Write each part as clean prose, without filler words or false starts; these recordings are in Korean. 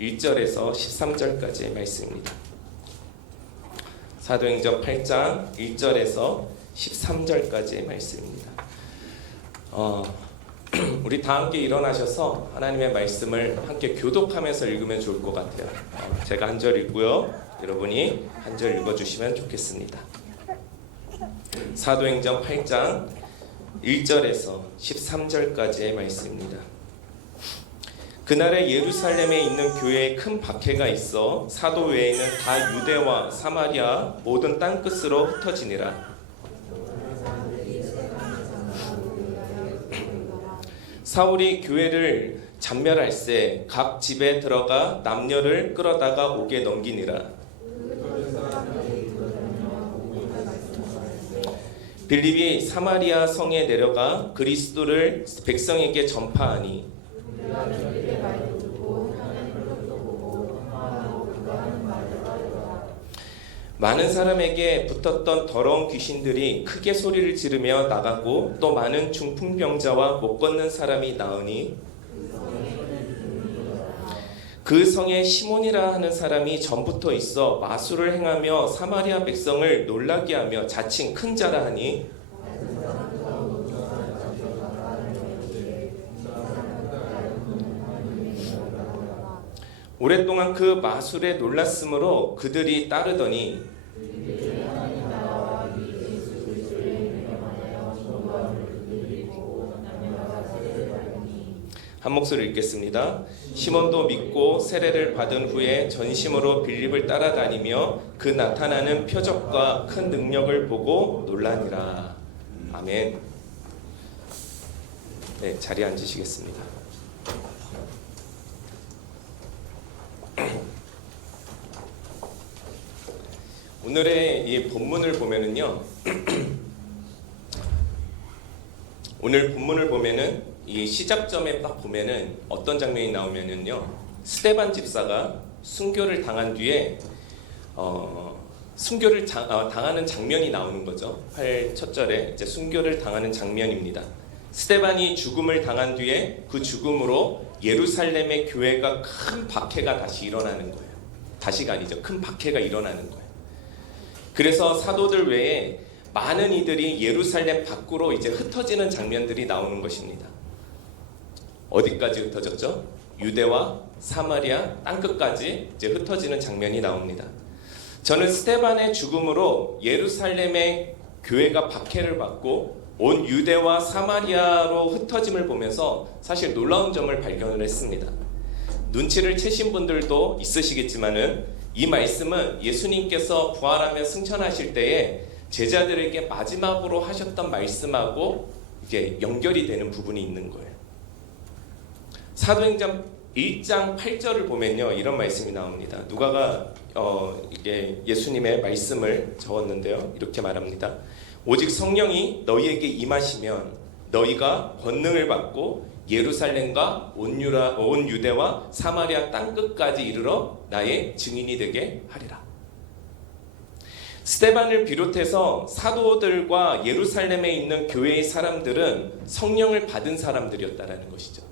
1절에서 13절까지의 말씀입니다. 사도행전 8장 1절에서 13절까지의 말씀입니다. 우리 다 함께 일어나셔서 하나님의 말씀을 함께 교독하면서 읽으면 좋을 것 같아요. 제가 한 절 읽고요, 여러분이 한 절 읽어주시면 좋겠습니다. 사도행전 8장 1절에서 13절까지의 말씀입니다. 그날에 예루살렘에 있는 교회에 큰 박해가 있어 사도 외에는 다 유대와 사마리아 모든 땅끝으로 흩어지니라. 사울이 교회를 잔멸할세 각 집에 들어가 남녀를 끌어다가 옥에 넘기니라. 빌립이 사마리아 성에 내려가 그리스도를 백성에게 전파하니 많은 사람에게 붙었던 더러운 귀신들이 크게 소리를 지르며 나가고 또 많은 중풍병자와 못 걷는 사람이 나으니 그 성에 시몬이라 하는 사람이 전부터 있어 마술을 행하며 사마리아 백성을 놀라게 하며 자칭 큰 자라 하니 오랫동안 그 마술에 놀랐으므로 그들이 따르더니 한 목소리 읽겠습니다. 시몬도 믿고 세례를 받은 후에 전심으로 빌립을 따라다니며 그 나타나는 표적과 큰 능력을 보고 놀라니라. 아멘. 네, 자리에 앉으시겠습니다. 오늘의 이 본문을 보면은요, 오늘 본문을 보면은 이 시작점에 딱 보면은 어떤 장면이 나오면은요, 스데반 집사가 순교를 당한 뒤에 순교를 당하는 장면이 나오는 거죠. 8 첫 절에 이제 순교를 당하는 장면입니다. 스데반이 죽음을 당한 뒤에 그 죽음으로 예루살렘의 교회가 큰 박해가 다시 일어나는 거예요. 다시가 아니죠. 큰 박해가 일어나는 거예요. 그래서 사도들 외에 많은 이들이 예루살렘 밖으로 이제 흩어지는 장면들이 나오는 것입니다. 어디까지 흩어졌죠? 유대와 사마리아 땅끝까지 이제 흩어지는 장면이 나옵니다. 저는 스데반의 죽음으로 예루살렘의 교회가 박해를 받고 온 유대와 사마리아로 흩어짐을 보면서 사실 놀라운 점을 발견을 했습니다. 눈치를 채신 분들도 있으시겠지만은 이 말씀은 예수님께서 부활하며 승천하실 때에 제자들에게 마지막으로 하셨던 말씀하고 이게 연결이 되는 부분이 있는 거예요. 사도행전 1장 8절을 보면요, 이런 말씀이 나옵니다. 누가가 이게 예수님의 말씀을 적었는데요, 이렇게 말합니다. 오직 성령이 너희에게 임하시면 너희가 권능을 받고 예루살렘과 온 유대와 사마리아 땅끝까지 이르러 나의 증인이 되게 하리라. 스데반을 비롯해서 사도들과 예루살렘에 있는 교회의 사람들은 성령을 받은 사람들이었다라는 것이죠.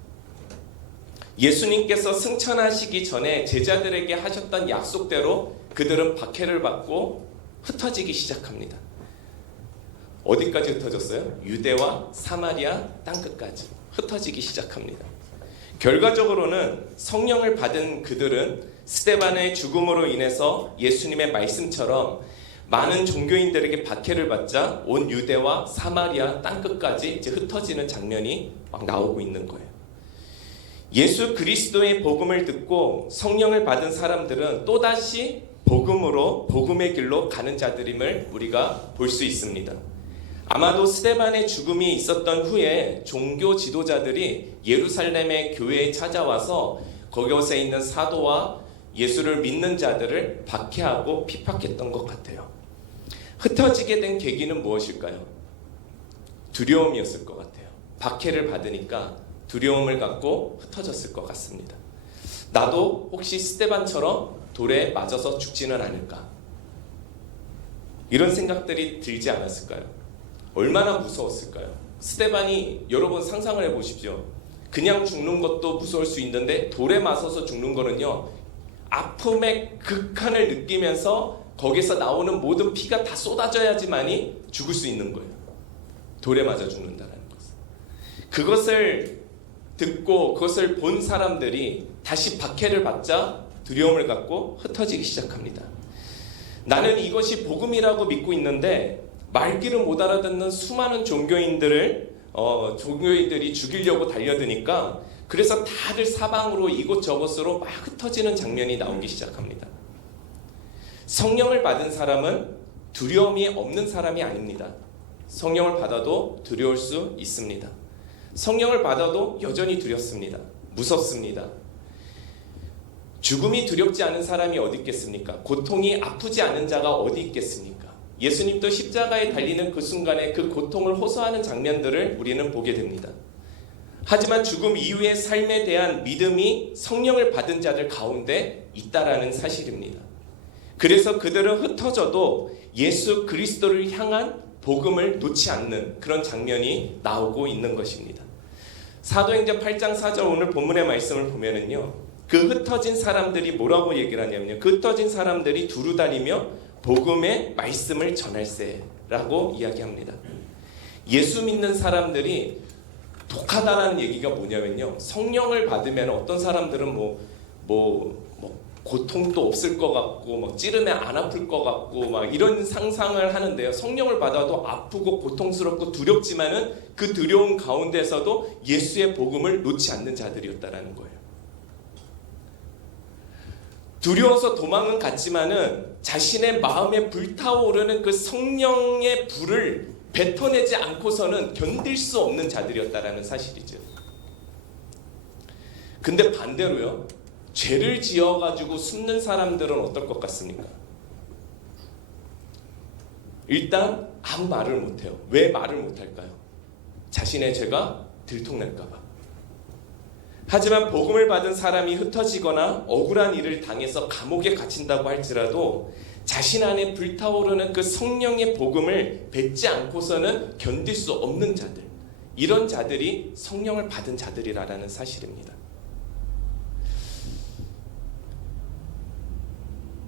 예수님께서 승천하시기 전에 제자들에게 하셨던 약속대로 그들은 박해를 받고 흩어지기 시작합니다. 어디까지 흩어졌어요? 유대와 사마리아 땅끝까지 흩어지기 시작합니다. 결과적으로는 성령을 받은 그들은 스데반의 죽음으로 인해서 예수님의 말씀처럼 많은 종교인들에게 박해를 받자 온 유대와 사마리아 땅끝까지 이제 흩어지는 장면이 막 나오고 있는 거예요. 예수 그리스도의 복음을 듣고 성령을 받은 사람들은 또다시 복음의 길로 가는 자들임을 우리가 볼 수 있습니다. 아마도 스데반의 죽음이 있었던 후에 종교 지도자들이 예루살렘의 교회에 찾아와서 그곳에 있는 사도와 예수를 믿는 자들을 박해하고 핍박했던 것 같아요. 흩어지게 된 계기는 무엇일까요? 두려움이었을 것 같아요. 박해를 받으니까 두려움을 갖고 흩어졌을 것 같습니다. 나도 혹시 스데반처럼 돌에 맞아서 죽지는 않을까? 이런 생각들이 들지 않았을까요? 얼마나 무서웠을까요? 스데반이, 여러분 상상을 해보십시오. 그냥 죽는 것도 무서울 수 있는데 돌에 맞아서 죽는 거는요, 아픔의 극한을 느끼면서 거기서 나오는 모든 피가 다 쏟아져야지만이 죽을 수 있는 거예요. 돌에 맞아 죽는다는 것은. 그것을 듣고 그것을 본 사람들이 다시 박해를 받자 두려움을 갖고 흩어지기 시작합니다. 나는 이것이 복음이라고 믿고 있는데 말귀를 못 알아듣는 수많은 종교인들이 죽이려고 달려드니까 그래서 다들 사방으로 이곳저곳으로 막 흩어지는 장면이 나오기 시작합니다. 성령을 받은 사람은 두려움이 없는 사람이 아닙니다. 성령을 받아도 두려울 수 있습니다. 성령을 받아도 여전히 두렵습니다. 무섭습니다. 죽음이 두렵지 않은 사람이 어디 있겠습니까? 고통이 아프지 않은 자가 어디 있겠습니까? 예수님도 십자가에 달리는 그 순간에 그 고통을 호소하는 장면들을 우리는 보게 됩니다. 하지만 죽음 이후의 삶에 대한 믿음이 성령을 받은 자들 가운데 있다라는 사실입니다. 그래서 그들은 흩어져도 예수 그리스도를 향한 복음을 놓지 않는 그런 장면이 나오고 있는 것입니다. 사도행전 8장 4절 오늘 본문의 말씀을 보면은요, 그 흩어진 사람들이 뭐라고 얘기를 하냐면요, 그 흩어진 사람들이 두루 다니며 복음의 말씀을 전할세라고 이야기합니다. 예수 믿는 사람들이 독하다라는 얘기가 뭐냐면요, 성령을 받으면 어떤 사람들은 고통도 없을 것 같고 막 찌르면 안 아플 것 같고 막 이런 상상을 하는데요, 성령을 받아도 아프고 고통스럽고 두렵지만은 그 두려움 가운데서도 예수의 복음을 놓지 않는 자들이었다라는 거예요. 두려워서 도망은 갔지만은 자신의 마음에 불타오르는 그 성령의 불을 뱉어내지 않고서는 견딜 수 없는 자들이었다라는 사실이죠. 근데 반대로요, 죄를 지어가지고 숨는 사람들은 어떨 것 같습니까? 일단 아무 말을 못해요. 왜 말을 못할까요? 자신의 죄가 들통날까봐. 하지만 복음을 받은 사람이 흩어지거나 억울한 일을 당해서 감옥에 갇힌다고 할지라도 자신 안에 불타오르는 그 성령의 복음을 뱉지 않고서는 견딜 수 없는 자들, 이런 자들이 성령을 받은 자들이라는 사실입니다.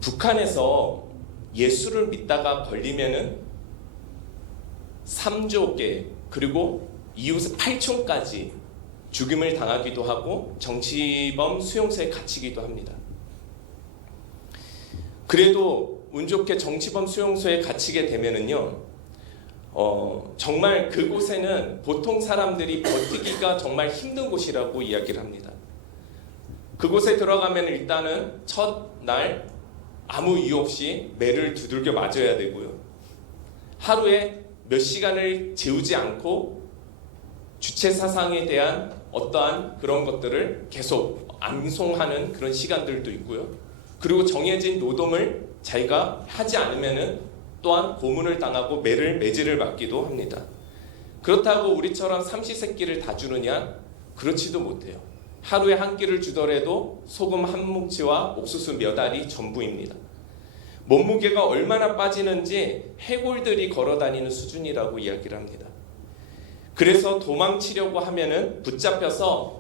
북한에서 예수를 믿다가 걸리면은 3조개 그리고 이웃 8촌까지 죽임을 당하기도 하고 정치범 수용소에 갇히기도 합니다. 그래도 운 좋게 정치범 수용소에 갇히게 되면은요, 정말 그곳에는 보통 사람들이 버티기가 정말 힘든 곳이라고 이야기를 합니다. 그곳에 들어가면 일단은 첫날 아무 이유 없이 매를 두들겨 맞아야 되고요, 하루에 몇 시간을 재우지 않고 주체 사상에 대한 어떠한 그런 것들을 계속 암송하는 그런 시간들도 있고요. 그리고 정해진 노동을 자기가 하지 않으면은 또한 고문을 당하고 매질을 받기도 합니다. 그렇다고 우리처럼 삼시세끼를 다 주느냐? 그렇지도 못해요. 하루에 한 끼를 주더라도 소금 한 뭉치와 옥수수 몇 알이 전부입니다. 몸무게가 얼마나 빠지는지 해골들이 걸어다니는 수준이라고 이야기를 합니다. 그래서 도망치려고 하면은 붙잡혀서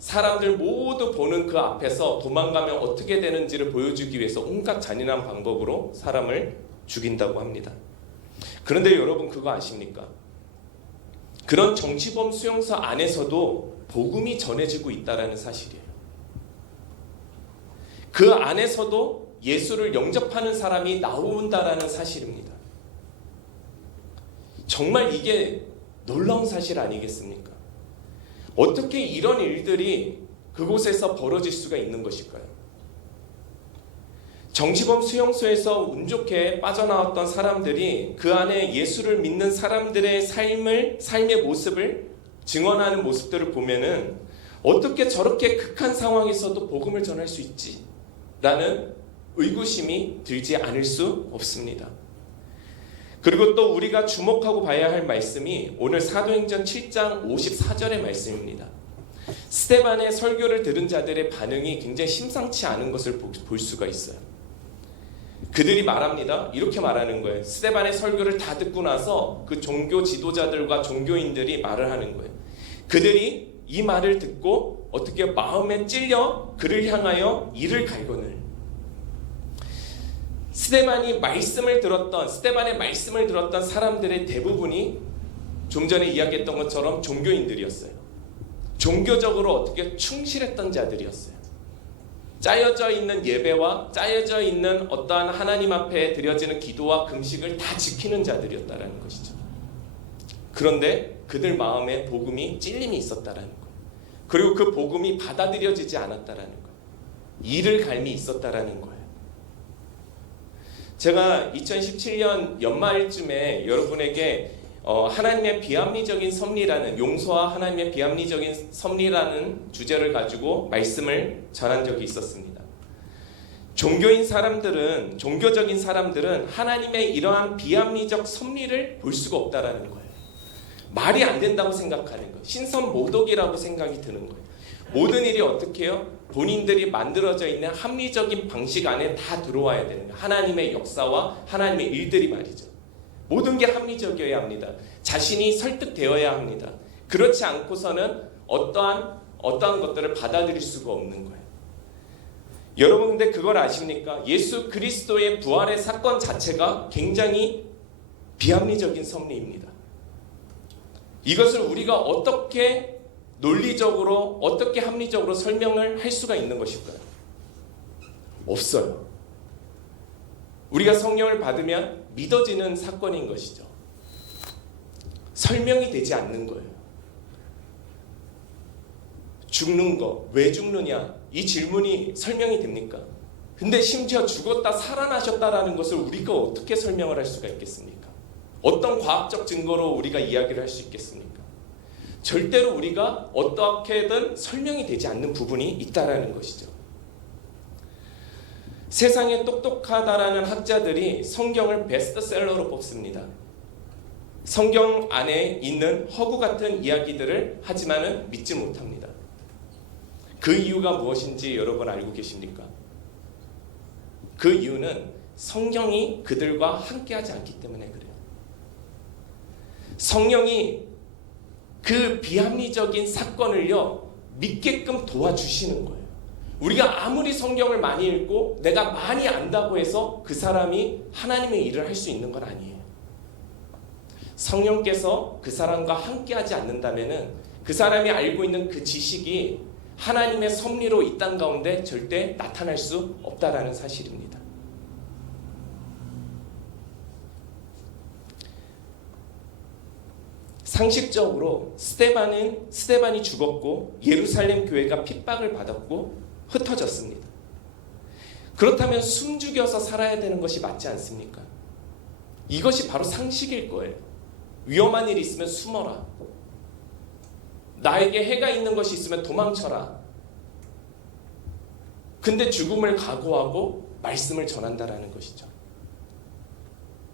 사람들 모두 보는 그 앞에서 도망가면 어떻게 되는지를 보여주기 위해서 온갖 잔인한 방법으로 사람을 죽인다고 합니다. 그런데 여러분 그거 아십니까? 그런 정치범 수용소 안에서도 복음이 전해지고 있다는 사실이에요. 그 안에서도 예수를 영접하는 사람이 나온다라는 사실입니다. 정말 이게 놀라운 사실 아니겠습니까? 어떻게 이런 일들이 그곳에서 벌어질 수가 있는 것일까요? 정치범 수용소에서 운 좋게 빠져나왔던 사람들이 그 안에 예수를 믿는 사람들의 삶의 모습을 증언하는 모습들을 보면은 어떻게 저렇게 극한 상황에서도 복음을 전할 수 있지? 라는 의구심이 들지 않을 수 없습니다. 그리고 또 우리가 주목하고 봐야 할 말씀이 오늘 사도행전 7장 54절의 말씀입니다. 스데반의 설교를 들은 자들의 반응이 굉장히 심상치 않은 것을 볼 수가 있어요. 그들이 말합니다. 이렇게 말하는 거예요. 스데반의 설교를 다 듣고 나서 그 종교 지도자들과 종교인들이 말을 하는 거예요. 그들이 이 말을 듣고 어떻게 마음에 찔려 그를 향하여 이를 갈거늘. 스데반의 말씀을 들었던 사람들의 대부분이 좀 전에 이야기했던 것처럼 종교인들이었어요. 종교적으로 어떻게 충실했던 자들이었어요. 짜여져 있는 예배와 짜여져 있는 어떠한 하나님 앞에 드려지는 기도와 금식을 다 지키는 자들이었다라는 것이죠. 그런데 그들 마음에 복음이 찔림이 있었다라는 거예요. 그리고 그 복음이 받아들여지지 않았다라는 거예요. 이를 갈미 있었다라는 거예요. 제가 2017년 연말쯤에 여러분에게 하나님의 비합리적인 섭리라는, 용서와 하나님의 비합리적인 섭리라는 주제를 가지고 말씀을 전한 적이 있었습니다. 종교적인 사람들은 하나님의 이러한 비합리적 섭리를 볼 수가 없다라는 거예요. 말이 안 된다고 생각하는 거예요. 신선모독이라고 생각이 드는 거예요. 모든 일이 어떻게 해요? 본인들이 만들어져 있는 합리적인 방식 안에 다 들어와야 되는 거예요. 하나님의 역사와 하나님의 일들이 말이죠. 모든 게 합리적이어야 합니다. 자신이 설득되어야 합니다. 그렇지 않고서는 어떠한 것들을 받아들일 수가 없는 거예요. 여러분 근데 그걸 아십니까? 예수 그리스도의 부활의 사건 자체가 굉장히 비합리적인 섭리입니다. 이것을 우리가 어떻게 논리적으로, 어떻게 합리적으로 설명을 할 수가 있는 것일까요? 없어요. 우리가 성령을 받으면 믿어지는 사건인 것이죠. 설명이 되지 않는 거예요. 죽는 거, 왜 죽느냐? 이 질문이 설명이 됩니까? 근데 심지어 죽었다 살아나셨다라는 것을 우리가 어떻게 설명을 할 수가 있겠습니까? 어떤 과학적 증거로 우리가 이야기를 할 수 있겠습니까? 절대로 우리가 어떻게든 설명이 되지 않는 부분이 있다라는 것이죠. 세상에 똑똑하다라는 학자들이 성경을 베스트셀러로 뽑습니다. 성경 안에 있는 허구 같은 이야기들을 하지만은 믿지 못합니다. 그 이유가 무엇인지 여러분 알고 계십니까? 그 이유는 성경이 그들과 함께하지 않기 때문에 그래요. 성령이 그 비합리적인 사건을요 믿게끔 도와주시는 거예요. 우리가 아무리 성경을 많이 읽고 내가 많이 안다고 해서 그 사람이 하나님의 일을 할 수 있는 건 아니에요. 성령께서 그 사람과 함께하지 않는다면은 그 사람이 알고 있는 그 지식이 하나님의 섭리로 이 땅 가운데 절대 나타날 수 없다라는 사실입니다. 상식적으로 스데반이 죽었고 예루살렘 교회가 핍박을 받았고 흩어졌습니다. 그렇다면 숨죽여서 살아야 되는 것이 맞지 않습니까? 이것이 바로 상식일 거예요. 위험한 일이 있으면 숨어라. 나에게 해가 있는 것이 있으면 도망쳐라. 근데 죽음을 각오하고 말씀을 전한다라는 것이죠.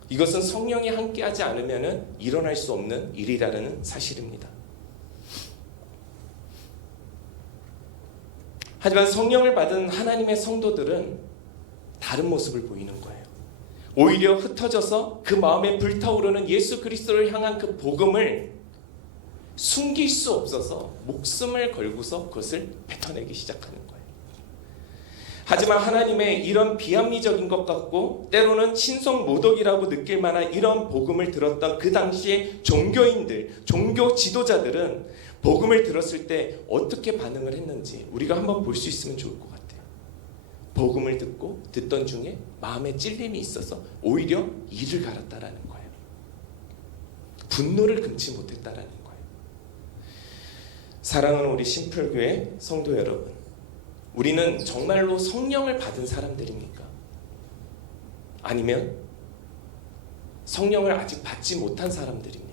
이것은 성령이 함께하지 않으면 일어날 수 없는 일이라는 사실입니다. 하지만 성령을 받은 하나님의 성도들은 다른 모습을 보이는 거예요. 오히려 흩어져서 그 마음에 불타오르는 예수 그리스도를 향한 그 복음을 숨길 수 없어서 목숨을 걸고서 그것을 뱉어내기 시작하는 거예요. 하지만 하나님의 이런 비합리적인 것 같고 때로는 신성모독이라고 느낄 만한 이런 복음을 들었던 그 당시의 종교인들, 종교 지도자들은 복음을 들었을 때 어떻게 반응을 했는지 우리가 한번 볼 수 있으면 좋을 것 같아요. 복음을 듣던 중에 마음에 찔림이 있어서 오히려 이를 갈았다라는 거예요. 분노를 금치 못했다라는 거예요. 사랑하는 우리 심플교회 성도 여러분, 우리는 정말로 성령을 받은 사람들입니까? 아니면 성령을 아직 받지 못한 사람들입니까?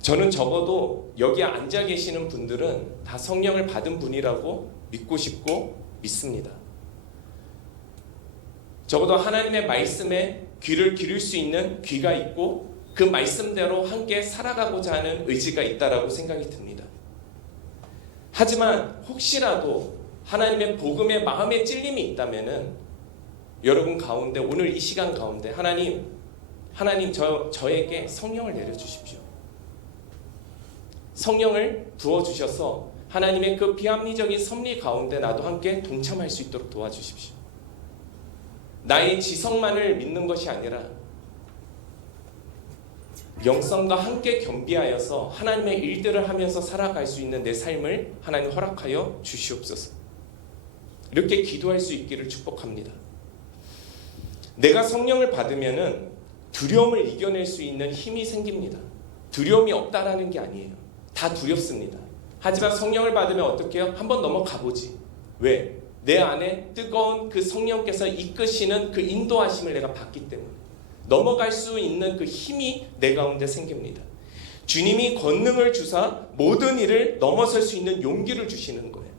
저는 적어도 여기 앉아 계시는 분들은 다 성령을 받은 분이라고 믿고 싶고 믿습니다. 적어도 하나님의 말씀에 귀를 기울일 수 있는 귀가 있고 그 말씀대로 함께 살아가고자 하는 의지가 있다라고 생각이 듭니다. 하지만 혹시라도 하나님의 복음에 마음에 찔림이 있다면은 여러분 가운데 오늘 이 시간 가운데 하나님 하나님 저에게 성령을 내려주십시오. 성령을 부어주셔서 하나님의 그 비합리적인 섭리 가운데 나도 함께 동참할 수 있도록 도와주십시오. 나의 지성만을 믿는 것이 아니라 영성과 함께 겸비하여서 하나님의 일들을 하면서 살아갈 수 있는 내 삶을 하나님 허락하여 주시옵소서. 이렇게 기도할 수 있기를 축복합니다. 내가 성령을 받으면은 두려움을 이겨낼 수 있는 힘이 생깁니다. 두려움이 없다라는 게 아니에요. 다 두렵습니다. 하지만 성령을 받으면 어떻게 해요? 한번 넘어가 보지. 왜? 내 안에 뜨거운 그 성령께서 이끄시는 그 인도하심을 내가 받기 때문에 넘어갈 수 있는 그 힘이 내 가운데 생깁니다. 주님이 권능을 주사 모든 일을 넘어설 수 있는 용기를 주시는 거예요.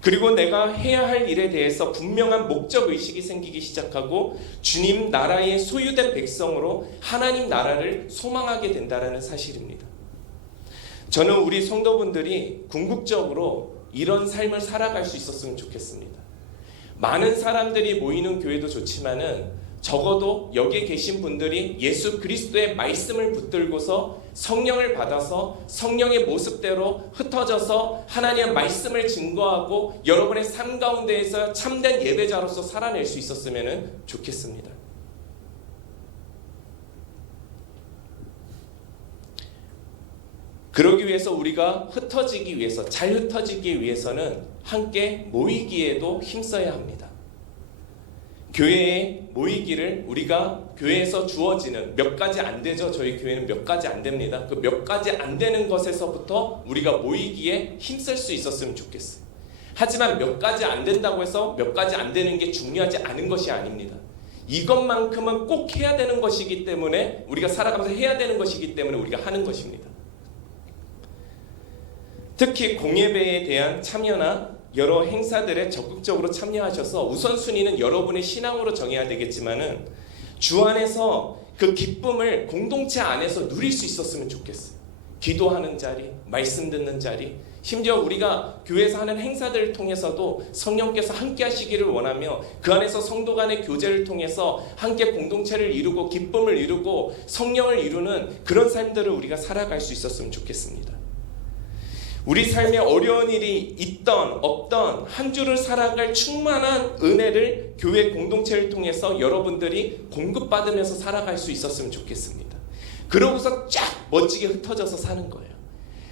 그리고 내가 해야 할 일에 대해서 분명한 목적의식이 생기기 시작하고 주님 나라의 소유된 백성으로 하나님 나라를 소망하게 된다는 사실입니다. 저는 우리 성도분들이 궁극적으로 이런 삶을 살아갈 수 있었으면 좋겠습니다. 많은 사람들이 모이는 교회도 좋지만은 적어도 여기에 계신 분들이 예수 그리스도의 말씀을 붙들고서 성령을 받아서 성령의 모습대로 흩어져서 하나님의 말씀을 증거하고 여러분의 삶 가운데에서 참된 예배자로서 살아낼 수 있었으면 좋겠습니다. 그러기 위해서 우리가 흩어지기 위해서, 잘 흩어지기 위해서는 함께 모이기에도 힘써야 합니다. 교회에 모이기를 우리가 교회에서 주어지는 몇 가지 안 되죠. 저희 교회는 몇 가지 안 됩니다. 그 몇 가지 안 되는 것에서부터 우리가 모이기에 힘쓸 수 있었으면 좋겠어요. 하지만 몇 가지 안 된다고 해서 몇 가지 안 되는 게 중요하지 않은 것이 아닙니다. 이것만큼은 꼭 해야 되는 것이기 때문에 우리가 살아가면서 해야 되는 것이기 때문에 우리가 하는 것입니다. 특히 공예배에 대한 참여나 여러 행사들에 적극적으로 참여하셔서 우선순위는 여러분의 신앙으로 정해야 되겠지만은 주 안에서 그 기쁨을 공동체 안에서 누릴 수 있었으면 좋겠어요. 기도하는 자리, 말씀 듣는 자리, 심지어 우리가 교회에서 하는 행사들을 통해서도 성령께서 함께 하시기를 원하며 그 안에서 성도 간의 교제를 통해서 함께 공동체를 이루고 기쁨을 이루고 성령을 이루는 그런 삶들을 우리가 살아갈 수 있었으면 좋겠습니다. 우리 삶에 어려운 일이 있던 없던 한 주를 살아갈 충만한 은혜를 교회 공동체를 통해서 여러분들이 공급받으면서 살아갈 수 있었으면 좋겠습니다. 그러고서 쫙 멋지게 흩어져서 사는 거예요.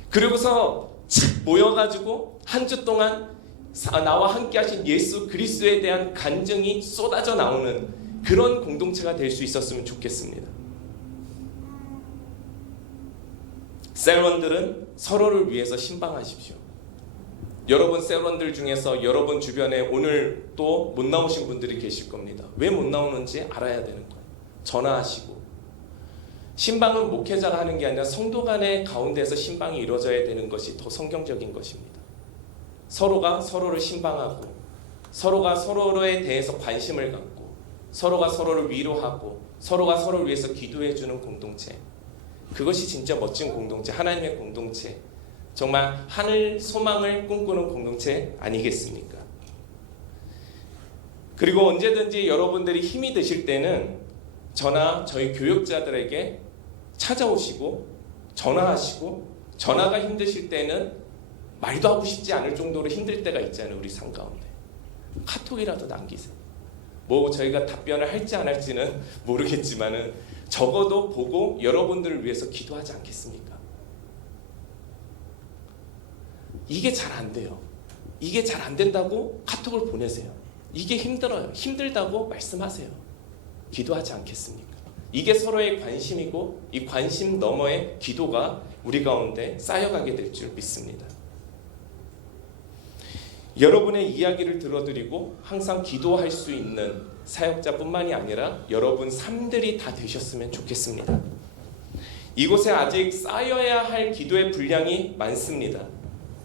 그러고서 착 모여가지고 한 주 동안 나와 함께 하신 예수 그리스도에 대한 간증이 쏟아져 나오는 그런 공동체가 될 수 있었으면 좋겠습니다. 셀원들은 서로를 위해서 신방하십시오. 여러분 셀원들 중에서 여러분 주변에 오늘 또 못 나오신 분들이 계실 겁니다. 왜 못 나오는지 알아야 되는 거예요. 전화하시고. 신방은 목회자가 하는 게 아니라 성도 간의 가운데에서 신방이 이루어져야 되는 것이 더 성경적인 것입니다. 서로가 서로를 신방하고 서로가 서로에 대해서 관심을 갖고 서로가 서로를 위로하고 서로가 서로를 위해서 기도해주는 공동체, 그것이 진짜 멋진 공동체, 하나님의 공동체, 정말 하늘 소망을 꿈꾸는 공동체 아니겠습니까? 그리고 언제든지 여러분들이 힘이 드실 때는 저나 저희 교육자들에게 찾아오시고 전화하시고, 전화가 힘드실 때는 말도 하고 싶지 않을 정도로 힘들 때가 있잖아요. 우리 삶 가운데 카톡이라도 남기세요. 뭐 저희가 답변을 할지 안 할지는 모르겠지만은 적어도 보고 여러분들을 위해서 기도하지 않겠습니까? 이게 잘 안 돼요. 이게 잘 안 된다고 카톡을 보내세요. 이게 힘들어요. 힘들다고 말씀하세요. 기도하지 않겠습니까? 이게 서로의 관심이고 이 관심 너머의 기도가 우리 가운데 쌓여가게 될 줄 믿습니다. 여러분의 이야기를 들어드리고 항상 기도할 수 있는 사역자뿐만이 아니라 여러분 삶들이 다 되셨으면 좋겠습니다. 이곳에 아직 쌓여야 할 기도의 분량이 많습니다.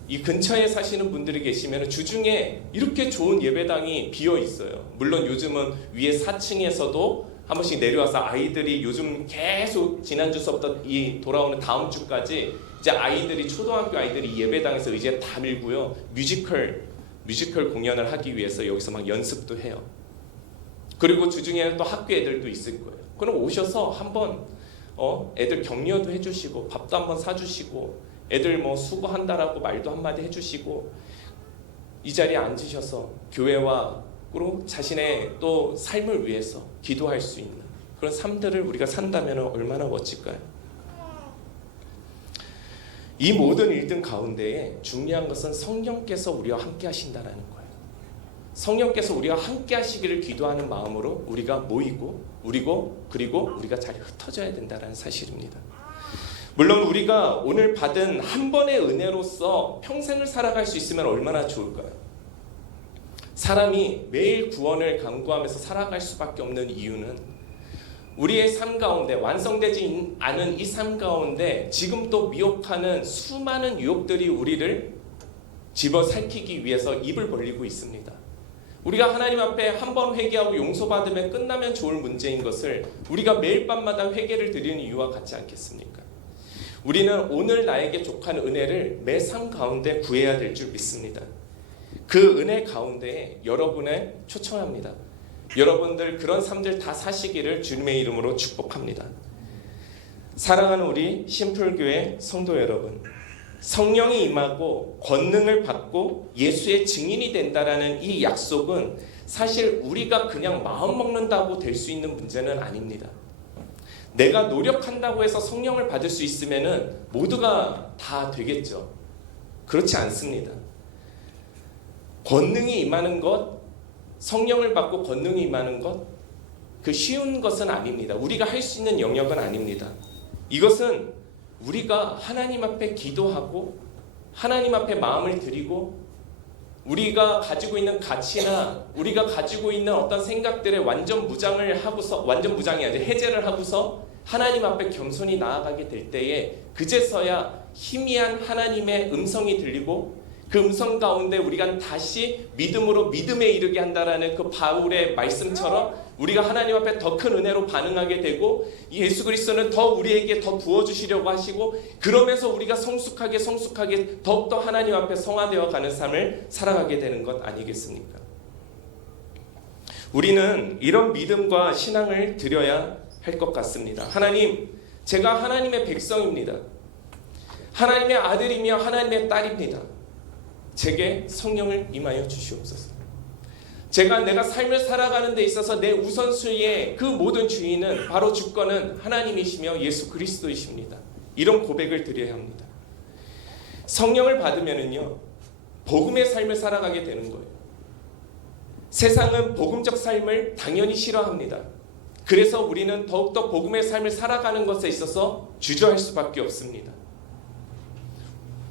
이 근처에 사시는 분들이 계시면 주중에 이렇게 좋은 예배당이 비어 있어요. 물론 요즘은 위에 4층에서도 한 번씩 내려와서 아이들이 요즘 계속 지난주 서부터 이 돌아오는 다음 주까지 이제 아이들이 초등학교 아이들이 예배당에서 이제 다 밀고요. 뮤지컬 공연을 하기 위해서 여기서 막 연습도 해요. 그리고 주중에는 또 학교 애들도 있을 거예요. 그럼 오셔서 한번 애들 격려도 해주시고 밥도 한번 사주시고 애들 뭐 수고한다라고 말도 한마디 해주시고 이 자리에 앉으셔서 교회와 그리고 자신의 또 삶을 위해서 기도할 수 있는 그런 삶들을 우리가 산다면 얼마나 멋질까요? 이 모든 일들 가운데에 중요한 것은 성령께서 우리와 함께 하신다는 거예요. 성령께서 우리와 함께 하시기를 기도하는 마음으로 우리가 모이고 그리고 우리가 잘 흩어져야 된다는 사실입니다. 물론 우리가 오늘 받은 한 번의 은혜로서 평생을 살아갈 수 있으면 얼마나 좋을까요? 사람이 매일 구원을 간구하면서 살아갈 수밖에 없는 이유는 우리의 삶 가운데 완성되지 않은 이 삶 가운데 지금 또 미혹하는 수많은 유혹들이 우리를 집어삼키기 위해서 입을 벌리고 있습니다. 우리가 하나님 앞에 한 번 회개하고 용서받으면 끝나면 좋을 문제인 것을 우리가 매일 밤마다 회개를 드리는 이유와 같지 않겠습니까? 우리는 오늘 나에게 족한 은혜를 매 삶 가운데 구해야 될 줄 믿습니다. 그 은혜 가운데에 여러분을 초청합니다. 여러분들 그런 삶들 다 사시기를 주님의 이름으로 축복합니다. 사랑하는 우리 심플교회 성도 여러분, 성령이 임하고 권능을 받고 예수의 증인이 된다라는 이 약속은 사실 우리가 그냥 마음 먹는다고 될 수 있는 문제는 아닙니다. 내가 노력한다고 해서 성령을 받을 수 있으면은 모두가 다 되겠죠. 그렇지 않습니다. 권능이 임하는 것, 성령을 받고 권능이 임하는 것, 그 쉬운 것은 아닙니다. 우리가 할 수 있는 영역은 아닙니다. 이것은 우리가 하나님 앞에 기도하고 하나님 앞에 마음을 드리고 우리가 가지고 있는 가치나 우리가 가지고 있는 어떤 생각들에 완전 무장이 아니라 해제를 하고서 하나님 앞에 겸손히 나아가게 될 때에 그제서야 희미한 하나님의 음성이 들리고 그 음성 가운데 우리가 다시 믿음으로 믿음에 이르게 한다라는 그 바울의 말씀처럼 우리가 하나님 앞에 더 큰 은혜로 반응하게 되고 예수 그리스도는 더 우리에게 더 부어주시려고 하시고 그러면서 우리가 성숙하게 더욱더 하나님 앞에 성화되어 가는 삶을 살아가게 되는 것 아니겠습니까? 우리는 이런 믿음과 신앙을 드려야 할 것 같습니다. 하나님, 제가 하나님의 백성입니다. 하나님의 아들이며 하나님의 딸입니다. 제게 성령을 임하여 주시옵소서. 내가 삶을 살아가는 데 있어서 내 우선순위의 그 모든 주인은 바로 주권은 하나님이시며 예수 그리스도이십니다. 이런 고백을 드려야 합니다. 성령을 받으면은요, 복음의 삶을 살아가게 되는 거예요. 세상은 복음적 삶을 당연히 싫어합니다. 그래서 우리는 더욱더 복음의 삶을 살아가는 것에 있어서 주저할 수밖에 없습니다.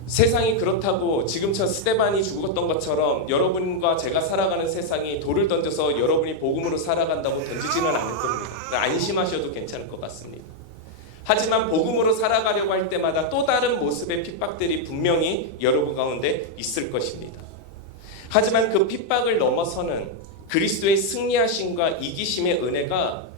세상이 그렇다고 지금처럼 스데반이 죽었던 것처럼 여러분과 제가 살아가는 세상이 돌을 던져서 여러분이 복음으로 살아간다고 던지지는 않을 겁니다. 안심하셔도 괜찮을 것 같습니다. 하지만 복음으로 살아가려고 할 때마다 또 다른 모습의 핍박들이 분명히 여러분 가운데 있을 것입니다. 하지만 그 핍박을 넘어서는 그리스도의 승리하심과 이기심의 은혜가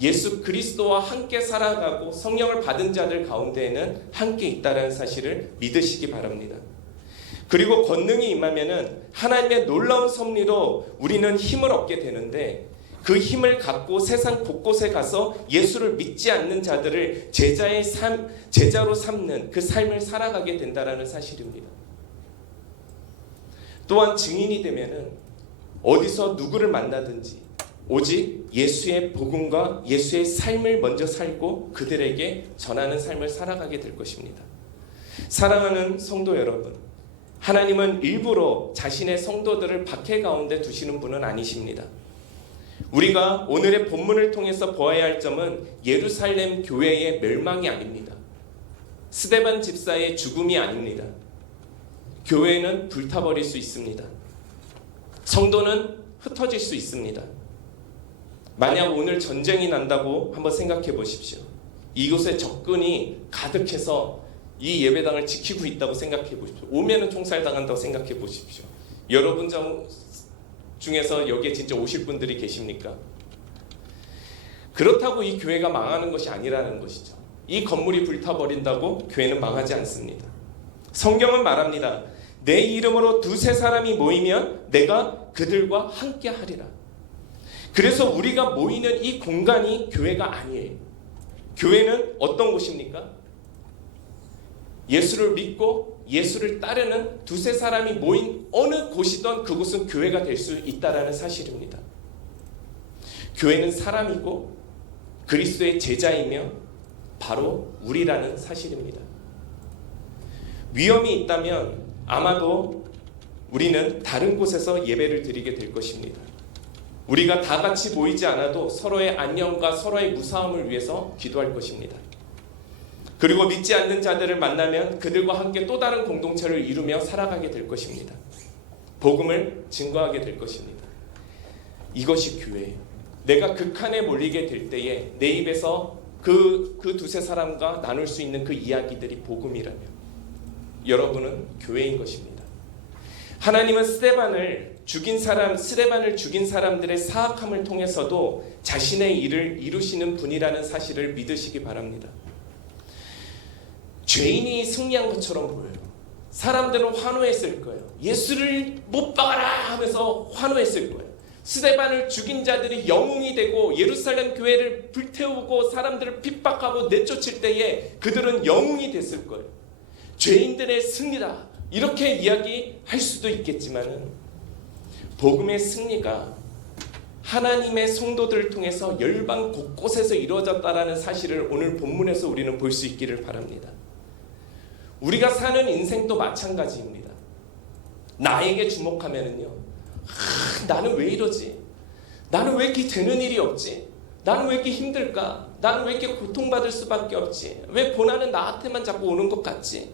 예수 그리스도와 함께 살아가고 성령을 받은 자들 가운데에는 함께 있다는 사실을 믿으시기 바랍니다. 그리고 권능이 임하면은 하나님의 놀라운 섭리로 우리는 힘을 얻게 되는데 그 힘을 갖고 세상 곳곳에 가서 예수를 믿지 않는 자들을 제자로 삼는 그 삶을 살아가게 된다는 사실입니다. 또한 증인이 되면은 어디서 누구를 만나든지 오직 예수의 복음과 예수의 삶을 먼저 살고 그들에게 전하는 삶을 살아가게 될 것입니다. 사랑하는 성도 여러분, 하나님은 일부러 자신의 성도들을 박해 가운데 두시는 분은 아니십니다. 우리가 오늘의 본문을 통해서 보아야 할 점은 예루살렘 교회의 멸망이 아닙니다. 스데반 집사의 죽음이 아닙니다. 교회는 불타버릴 수 있습니다. 성도는 흩어질 수 있습니다. 만약 오늘 전쟁이 난다고 한번 생각해 보십시오. 이곳에 적군이 가득해서 이 예배당을 지키고 있다고 생각해 보십시오. 오면은 총살당한다고 생각해 보십시오. 여러분 중에서 여기에 진짜 오실 분들이 계십니까? 그렇다고 이 교회가 망하는 것이 아니라는 것이죠. 이 건물이 불타버린다고 교회는 망하지 않습니다. 성경은 말합니다. 내 이름으로 두세 사람이 모이면 내가 그들과 함께 하리라. 그래서 우리가 모이는 이 공간이 교회가 아니에요. 교회는 어떤 곳입니까? 예수를 믿고 예수를 따르는 두세 사람이 모인 어느 곳이든 그곳은 교회가 될 수 있다는 사실입니다. 교회는 사람이고 그리스도의 제자이며 바로 우리라는 사실입니다. 위험이 있다면 아마도 우리는 다른 곳에서 예배를 드리게 될 것입니다. 우리가 다 같이 모이지 않아도 서로의 안녕과 서로의 무사함을 위해서 기도할 것입니다. 그리고 믿지 않는 자들을 만나면 그들과 함께 또 다른 공동체를 이루며 살아가게 될 것입니다. 복음을 증거하게 될 것입니다. 이것이 교회예요. 내가 극한에 몰리게 될 때에 내 입에서 그 두세 사람과 나눌 수 있는 그 이야기들이 복음이라면 여러분은 교회인 것입니다. 하나님은 스데반을 죽인 사람들의 사악함을 통해서도 자신의 일을 이루시는 분이라는 사실을 믿으시기 바랍니다. 죄인이 승리한 것처럼 보여요. 사람들은 환호했을 거예요. 예수를 못 박아라 하면서 환호했을 거예요. 스데반을 죽인 자들이 영웅이 되고 예루살렘 교회를 불태우고 사람들을 핍박하고 내쫓을 때에 그들은 영웅이 됐을 거예요. 죄인들의 승리다 이렇게 이야기할 수도 있겠지만은 복음의 승리가 하나님의 성도들을 통해서 열방 곳곳에서 이루어졌다라는 사실을 오늘 본문에서 우리는 볼 수 있기를 바랍니다. 우리가 사는 인생도 마찬가지입니다. 나에게 주목하면은요, 나는 왜 이러지? 나는 왜 이렇게 되는 일이 없지? 나는 왜 이렇게 힘들까? 나는 왜 이렇게 고통받을 수밖에 없지? 왜 고난은 나한테만 자꾸 오는 것 같지?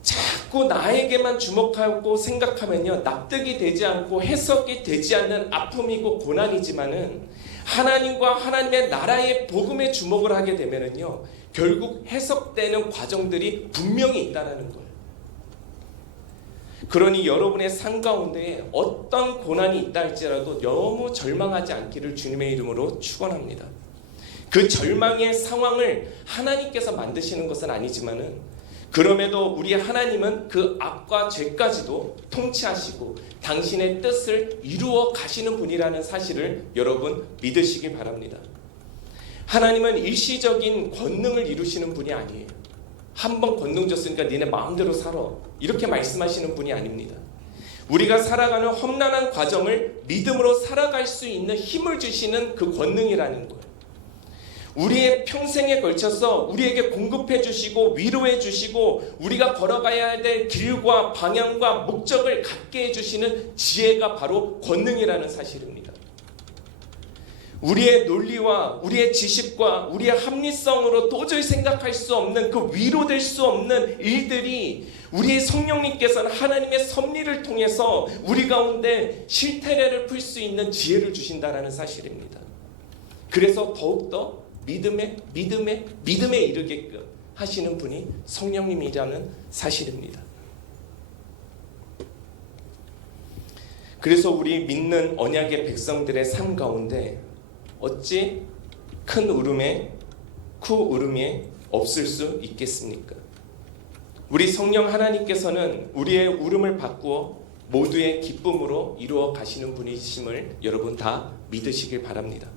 자꾸 나에게만 주목하고 생각하면요, 납득이 되지 않고 해석이 되지 않는 아픔이고 고난이지만은 하나님과 하나님의 나라의 복음에 주목을 하게 되면은요, 결국 해석되는 과정들이 분명히 있다는 거예요. 그러니 여러분의 삶 가운데 어떤 고난이 있다 할지라도 너무 절망하지 않기를 주님의 이름으로 축원합니다. 그 절망의 상황을 하나님께서 만드시는 것은 아니지만은 그럼에도 우리 하나님은 그 악과 죄까지도 통치하시고 당신의 뜻을 이루어 가시는 분이라는 사실을 여러분 믿으시기 바랍니다. 하나님은 일시적인 권능을 이루시는 분이 아니에요. 한번 권능 줬으니까 니네 마음대로 살아 이렇게 말씀하시는 분이 아닙니다. 우리가 살아가는 험난한 과정을 믿음으로 살아갈 수 있는 힘을 주시는 그 권능이라는 거예요. 우리의 평생에 걸쳐서 우리에게 공급해 주시고 위로해 주시고 우리가 걸어가야 될 길과 방향과 목적을 갖게 해주시는 지혜가 바로 권능이라는 사실입니다. 우리의 논리와 우리의 지식과 우리의 합리성으로 도저히 생각할 수 없는 그 위로될 수 없는 일들이 우리의 성령님께서는 하나님의 섭리를 통해서 우리 가운데 실태례를 풀 수 있는 지혜를 주신다는 사실입니다. 그래서 더욱더 믿음에 이르게끔 하시는 분이 성령님이라는 사실입니다. 그래서 우리 믿는 언약의 백성들의 삶 가운데 어찌 큰 울음이 없을 수 있겠습니까? 우리 성령 하나님께서는 우리의 울음을 바꾸어 모두의 기쁨으로 이루어 가시는 분이심을 여러분 다 믿으시길 바랍니다.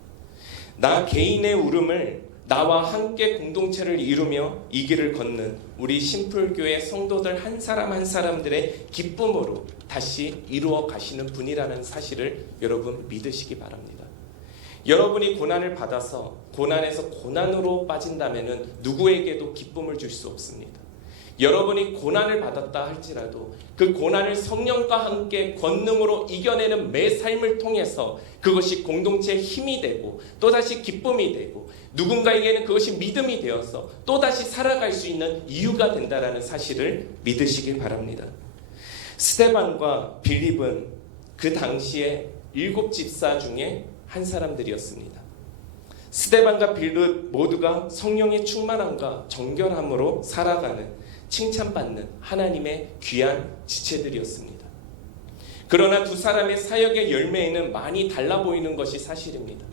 나 개인의 울음을 나와 함께 공동체를 이루며 이 길을 걷는 우리 심풀교회 성도들 한 사람 한 사람들의 기쁨으로 다시 이루어 가시는 분이라는 사실을 여러분 믿으시기 바랍니다. 여러분이 고난을 받아서 고난에서 고난으로 빠진다면 누구에게도 기쁨을 줄 수 없습니다. 여러분이 고난을 받았다 할지라도 그 고난을 성령과 함께 권능으로 이겨내는 매 삶을 통해서 그것이 공동체의 힘이 되고 또다시 기쁨이 되고 누군가에게는 그것이 믿음이 되어서 또다시 살아갈 수 있는 이유가 된다는 사실을 믿으시길 바랍니다. 스데반과 빌립은 그 당시에 7 집사 중에 한 사람들이었습니다. 스데반과 빌립 모두가 성령의 충만함과 정결함으로 살아가는 칭찬받는 하나님의 귀한 지체들이었습니다. 그러나 두 사람의 사역의 열매에는 많이 달라 보이는 것이 사실입니다.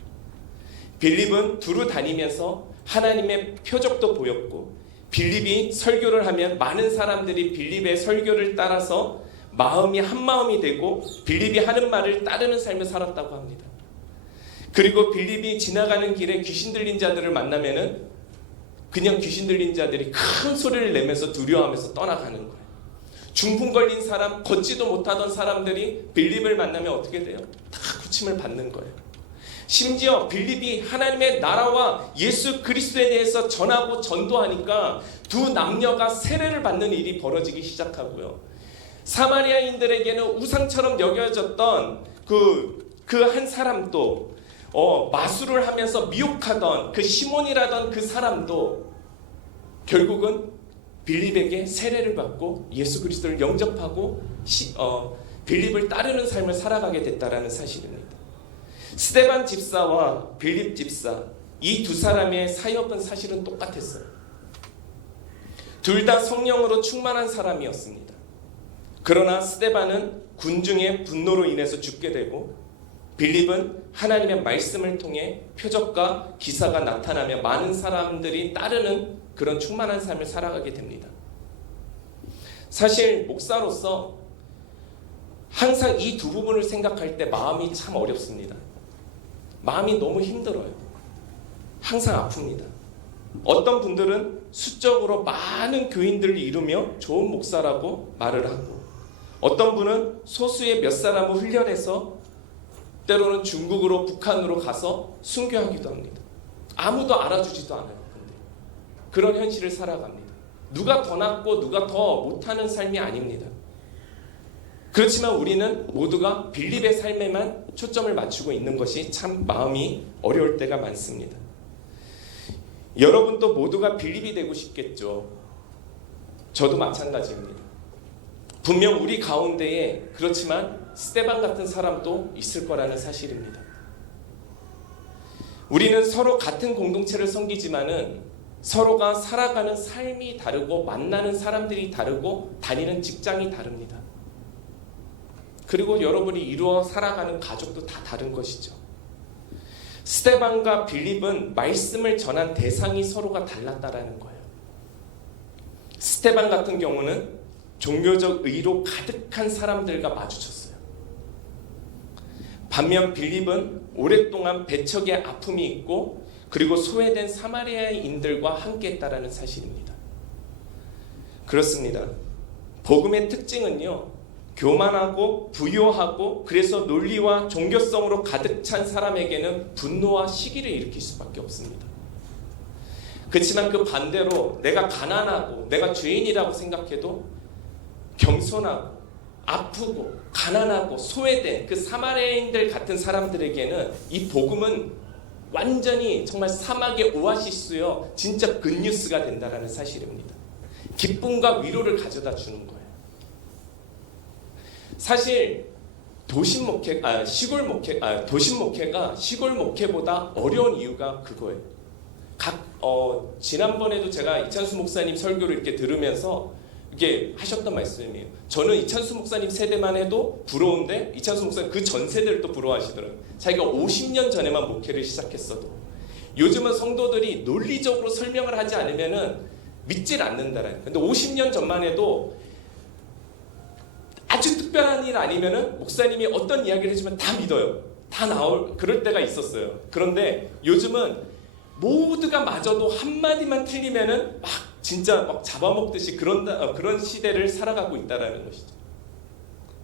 빌립은 두루 다니면서 하나님의 표적도 보였고 빌립이 설교를 하면 많은 사람들이 빌립의 설교를 따라서 마음이 한 마음이 되고 빌립이 하는 말을 따르는 삶을 살았다고 합니다. 그리고 빌립이 지나가는 길에 귀신 들린 자들을 만나면은 그냥 귀신 들린 자들이 큰 소리를 내면서 두려워하면서 떠나가는 거예요. 중풍 걸린 사람, 걷지도 못하던 사람들이 빌립을 만나면 어떻게 돼요? 다 고침을 받는 거예요. 심지어 빌립이 하나님의 나라와 예수 그리스도에 대해서 전하고 전도하니까 두 남녀가 세례를 받는 일이 벌어지기 시작하고요. 사마리아인들에게는 우상처럼 여겨졌던 그 한 사람도 마술을 하면서 미혹하던 그 시몬이라던 그 사람도 결국은 빌립에게 세례를 받고 예수 그리스도를 영접하고 빌립을 따르는 삶을 살아가게 됐다라는 사실입니다. 스데반 집사와 빌립 집사, 이 두 사람의 사역은 사실은 똑같았어요. 둘 다 성령으로 충만한 사람이었습니다. 그러나 스데반은 군중의 분노로 인해서 죽게 되고 빌립은 하나님의 말씀을 통해 표적과 기사가 나타나며 많은 사람들이 따르는 그런 충만한 삶을 살아가게 됩니다. 사실 목사로서 항상 이 두 부분을 생각할 때 마음이 참 어렵습니다. 마음이 너무 힘들어요. 항상 아픕니다. 어떤 분들은 수적으로 많은 교인들을 이루며 좋은 목사라고 말을 하고, 어떤 분은 소수의 몇 사람을 훈련해서 때로는 중국으로 북한으로 가서 순교하기도 합니다. 아무도 알아주지도 않아요. 근데 그런 현실을 살아갑니다. 누가 더 낫고 누가 더 못하는 삶이 아닙니다. 그렇지만 우리는 모두가 빌립의 삶에만 초점을 맞추고 있는 것이 참 마음이 어려울 때가 많습니다. 여러분도 모두가 빌립이 되고 싶겠죠. 저도 마찬가지입니다. 분명 우리 가운데에 그렇지만 스데반 같은 사람도 있을 거라는 사실입니다. 우리는 서로 같은 공동체를 섬기지만은 서로가 살아가는 삶이 다르고 만나는 사람들이 다르고 다니는 직장이 다릅니다. 그리고 여러분이 이루어 살아가는 가족도 다 다른 것이죠. 스데반과 빌립은 말씀을 전한 대상이 서로가 달랐다라는 거예요. 스데반 같은 경우는 종교적 의로 가득한 사람들과 마주쳤어요. 반면 빌립은 오랫동안 배척의 아픔이 있고 그리고 소외된 사마리아인들과 함께했다라는 사실입니다. 그렇습니다. 복음의 특징은요, 교만하고 부요하고 그래서 논리와 종교성으로 가득 찬 사람에게는 분노와 시기를 일으킬 수밖에 없습니다. 그렇지만 그 반대로 내가 가난하고 내가 죄인이라고 생각해도 겸손하고 아프고 가난하고 소외된 그 사마리아인들 같은 사람들에게는 이 복음은 완전히 정말 사막의 오아시스요, 진짜 굿뉴스가 된다는 사실입니다. 기쁨과 위로를 가져다 주는 거예요. 사실 도심 목회가 시골 목회보다 어려운 이유가 그거예요. 지난번에도 제가 이찬수 목사님 설교를 이렇게 들으면서 이게 하셨던 말씀이에요. 저는 이찬수 목사님 세대만 해도 부러운데 이찬수 목사님 그 전 세대를 또 부러워하시더라고요. 자기가 50년 전에만 목회를 시작했어도 요즘은 성도들이 논리적으로 설명을 하지 않으면은 믿질 않는다라는. 근데 50년 전만 해도 아주 특별한 일 아니면은 목사님이 어떤 이야기를 해주면 다 믿어요. 다 나올 그럴 때가 있었어요. 그런데 요즘은 모두가 마저도 한마디만 틀리면은 막 진짜 막 잡아먹듯이 그런 시대를 살아가고 있다라는 것이죠.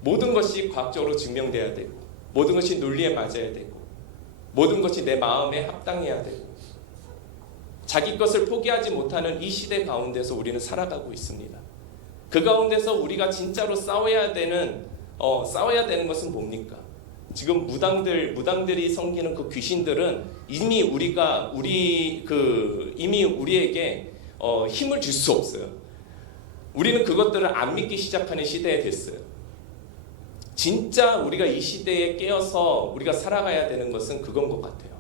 모든 것이 과학적으로 증명돼야 되고, 모든 것이 논리에 맞아야 되고, 모든 것이 내 마음에 합당해야 되고, 자기 것을 포기하지 못하는 이 시대 가운데서 우리는 살아가고 있습니다. 그 가운데서 우리가 진짜로 싸워야 되는 것은 뭡니까? 지금 무당들이 섬기는 그 귀신들은 이미 우리에게 힘을 줄 수 없어요. 우리는 그것들을 안 믿기 시작하는 시대에 됐어요. 진짜 우리가 이 시대에 깨어서 우리가 살아가야 되는 것은 그건 것 같아요.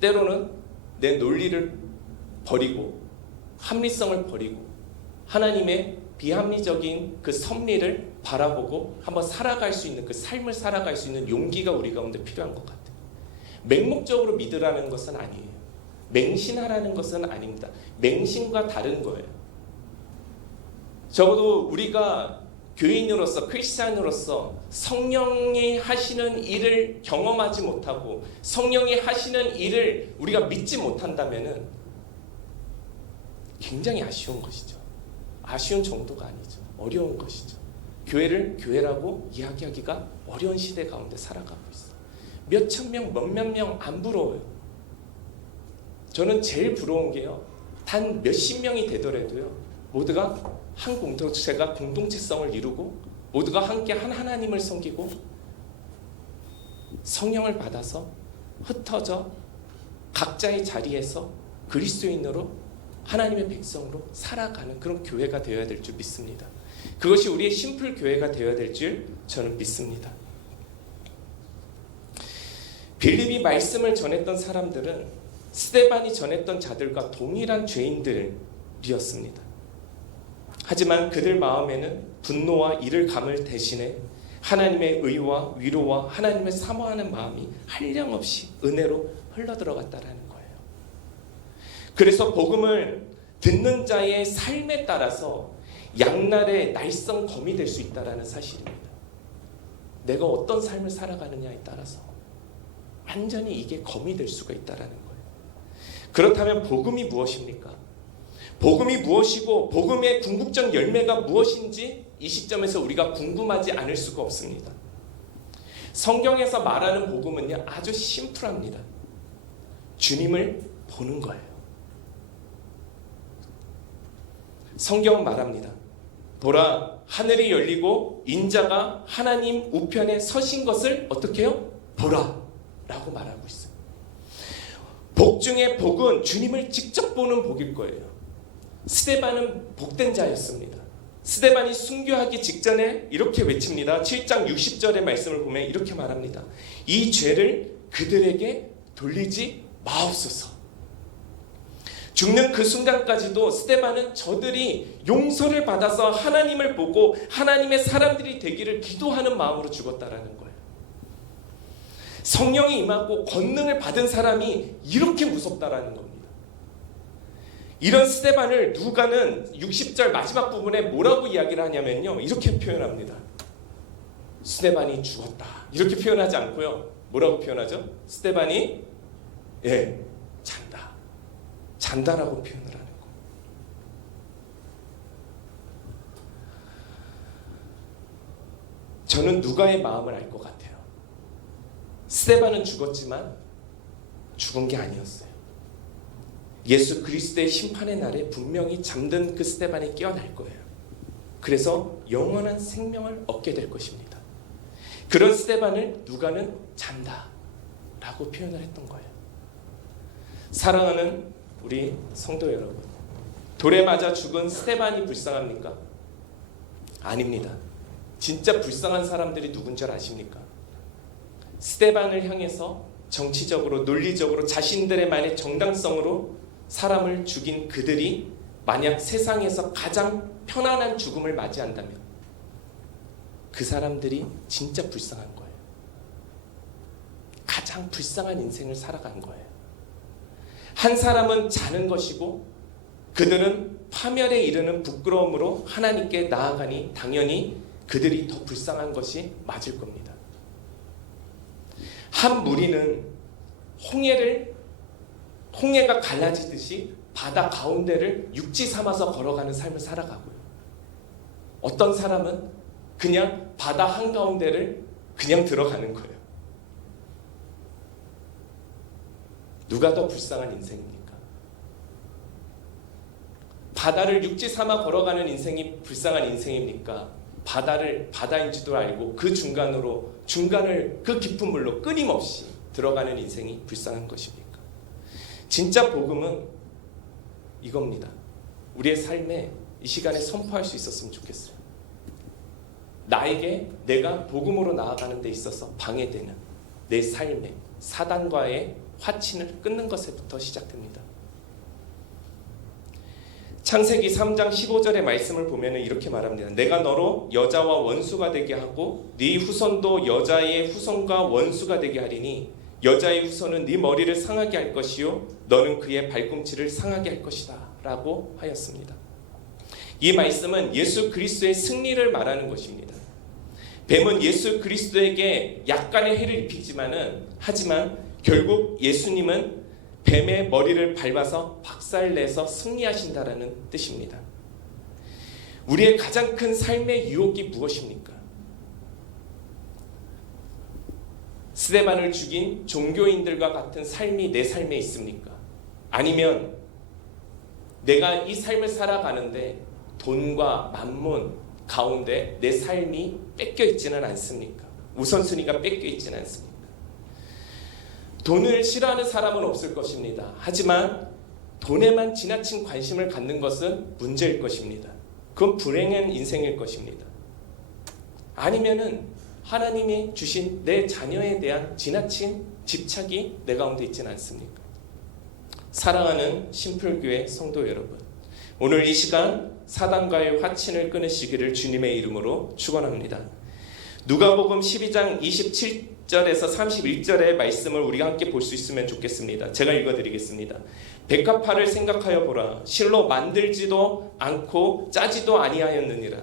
때로는 내 논리를 버리고 합리성을 버리고 하나님의 비합리적인 그 섭리를 바라보고 한번 살아갈 수 있는 그 삶을 살아갈 수 있는 용기가 우리 가운데 필요한 것 같아요. 맹목적으로 믿으라는 것은 아니에요. 맹신하라는 것은 아닙니다. 맹신과 다른 거예요. 적어도 우리가 교인으로서 크리스찬으로서 성령이 하시는 일을 경험하지 못하고 성령이 하시는 일을 우리가 믿지 못한다면은 굉장히 아쉬운 것이죠. 아쉬운 정도가 아니죠. 어려운 것이죠. 교회를 교회라고 이야기하기가 어려운 시대 가운데 살아가고 있어. 몇천 명, 몇몇 명 안 부러워요. 저는 제일 부러운 게요. 단 몇십 명이 되더라도요. 모두가 한 공동체가 공동체성을 이루고 모두가 함께 한 하나님을 섬기고 성령을 받아서 흩어져 각자의 자리에서 그리스도인으로 하나님의 백성으로 살아가는 그런 교회가 되어야 될 줄 믿습니다. 그것이 우리의 심플 교회가 되어야 될 줄 저는 믿습니다. 빌립이 말씀을 전했던 사람들은 스데반이 전했던 자들과 동일한 죄인들이었습니다. 하지만 그들 마음에는 분노와 이를 감을 대신에 하나님의 의와 위로와 하나님을 사모하는 마음이 한량없이 은혜로 흘러들어갔다라는 거예요. 그래서 복음을 듣는 자의 삶에 따라서 양날의 날선 검이 될 수 있다는 사실입니다. 내가 어떤 삶을 살아가느냐에 따라서 완전히 이게 검이 될 수가 있다는 거예요. 그렇다면 복음이 무엇입니까? 복음이 무엇이고 복음의 궁극적 열매가 무엇인지 이 시점에서 우리가 궁금하지 않을 수가 없습니다. 성경에서 말하는 복음은요, 아주 심플합니다. 주님을 보는 거예요. 성경은 말합니다. 보라, 하늘이 열리고 인자가 하나님 우편에 서신 것을 어떻게 해요? 보라 라고 말하고 있어요. 복 중에 복은 주님을 직접 보는 복일 거예요. 스데반은 복된 자였습니다. 스데반이 순교하기 직전에 이렇게 외칩니다. 7장 60절의 말씀을 보면 이렇게 말합니다. 이 죄를 그들에게 돌리지 마옵소서. 죽는 그 순간까지도 스데반은 저들이 용서를 받아서 하나님을 보고 하나님의 사람들이 되기를 기도하는 마음으로 죽었다라는 거예요. 성령이 임하고 권능을 받은 사람이 이렇게 무섭다라는 겁니다. 이런 스데반을 누가는 60절 마지막 부분에 뭐라고 이야기를 하냐면요, 이렇게 표현합니다. 스데반이 죽었다 이렇게 표현하지 않고요, 뭐라고 표현하죠? 스데반이 잔다라고 표현을 하는 거. 저는 누가의 마음을 알 것 같아요. 스데반은 죽었지만 죽은 게 아니었어요. 예수 그리스도의 심판의 날에 분명히 잠든 그 스데반이 깨어날 거예요. 그래서 영원한 생명을 얻게 될 것입니다. 그런 스데반을 누가는 잔다 라고 표현을 했던 거예요. 사랑하는 우리 성도 여러분, 돌에 맞아 죽은 스데반이 불쌍합니까? 아닙니다. 진짜 불쌍한 사람들이 누군 줄 아십니까? 스데반을 향해서 정치적으로 논리적으로 자신들의만의 정당성으로 사람을 죽인 그들이 만약 세상에서 가장 편안한 죽음을 맞이한다면 그 사람들이 진짜 불쌍한 거예요. 가장 불쌍한 인생을 살아간 거예요. 한 사람은 자는 것이고 그들은 파멸에 이르는 부끄러움으로 하나님께 나아가니 당연히 그들이 더 불쌍한 것이 맞을 겁니다. 한 무리는 홍해가 갈라지듯이 바다 가운데를 육지 삼아서 걸어가는 삶을 살아가고요. 어떤 사람은 그냥 바다 한가운데를 그냥 들어가는 거예요. 누가 더 불쌍한 인생입니까? 바다를 육지 삼아 걸어가는 인생이 불쌍한 인생입니까? 바다인지도 알고 그 중간을 그 깊은 물로 끊임없이 들어가는 인생이 불쌍한 것입니까? 진짜 복음은 이겁니다. 우리의 삶에 이 시간에 선포할 수 있었으면 좋겠어요. 나에게 내가 복음으로 나아가는 데 있어서 방해되는 내 삶에 사단과의 화친을 끊는 것에부터 시작됩니다. 창세기 3장 15절의 말씀을 보면 이렇게 말합니다. 내가 너로 여자와 원수가 되게 하고 네 후손도 여자의 후손과 원수가 되게 하리니 여자의 후손은 네 머리를 상하게 할 것이요 너는 그의 발꿈치를 상하게 할 것이다 라고 하였습니다. 이 말씀은 예수 그리스도의 승리를 말하는 것입니다. 뱀은 예수 그리스도에게 약간의 해를 입히지만은 하지만 결국 예수님은 뱀의 머리를 밟아서 박살내서 승리하신다라는 뜻입니다. 우리의 가장 큰 삶의 유혹이 무엇입니까? 스데반을 죽인 종교인들과 같은 삶이 내 삶에 있습니까? 아니면 내가 이 삶을 살아가는데 돈과 만문 가운데 내 삶이 뺏겨 있지는 않습니까? 우선순위가 뺏겨 있지는 않습니까? 돈을 싫어하는 사람은 없을 것입니다. 하지만 돈에만 지나친 관심을 갖는 것은 문제일 것입니다. 그건 불행한 인생일 것입니다. 아니면은 하나님이 주신 내 자녀에 대한 지나친 집착이 내 가운데 있지는 않습니까? 사랑하는 심플교회 성도 여러분, 오늘 이 시간 사단과의 화친을 끊으시기를 주님의 이름으로 축원합니다. 누가복음 12장 27절에서 31절의 말씀을 우리가 함께 볼 수 있으면 좋겠습니다. 제가 읽어드리겠습니다. 백합화를 생각하여 보라. 실로 만들지도 않고 짜지도 아니하였느니라.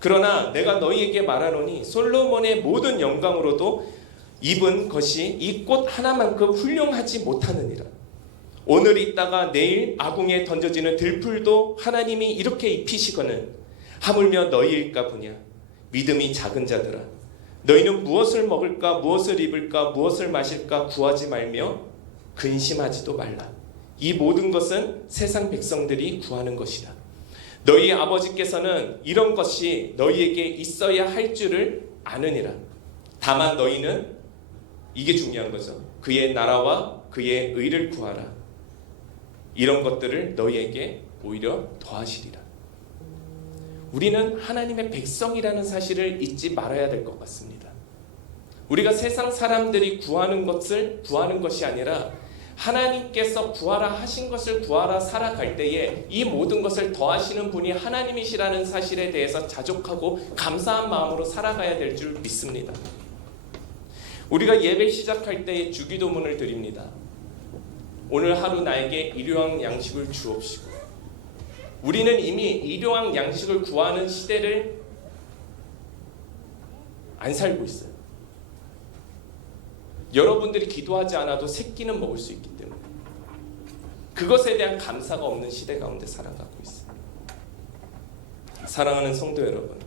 그러나 내가 너희에게 말하노니 솔로몬의 모든 영광으로도 입은 것이 이 꽃 하나만큼 훌륭하지 못하느니라. 오늘 있다가 내일 아궁에 던져지는 들풀도 하나님이 이렇게 입히시거늘 하물며 너희일까 보냐. 믿음이 작은 자들아, 너희는 무엇을 먹을까 무엇을 입을까 무엇을 마실까 구하지 말며 근심하지도 말라. 이 모든 것은 세상 백성들이 구하는 것이다. 너희 아버지께서는 이런 것이 너희에게 있어야 할 줄을 아느니라. 다만 너희는, 이게 중요한 거죠, 그의 나라와 그의 의를 구하라. 이런 것들을 너희에게 오히려 더하시리라. 우리는 하나님의 백성이라는 사실을 잊지 말아야 될 것 같습니다. 우리가 세상 사람들이 구하는 것을 구하는 것이 아니라 하나님께서 구하라 하신 것을 구하라 살아갈 때에 이 모든 것을 더하시는 분이 하나님이시라는 사실에 대해서 자족하고 감사한 마음으로 살아가야 될 줄 믿습니다. 우리가 예배 시작할 때에 주기도문을 드립니다. 오늘 하루 나에게 일용할 양식을 주옵시고. 우리는 이미 일용할 양식을 구하는 시대를 안 살고 있어요. 여러분들이 기도하지 않아도 세 끼는 먹을 수 있기 때문에 그것에 대한 감사가 없는 시대 가운데 살아가고 있어요. 사랑하는 성도 여러분,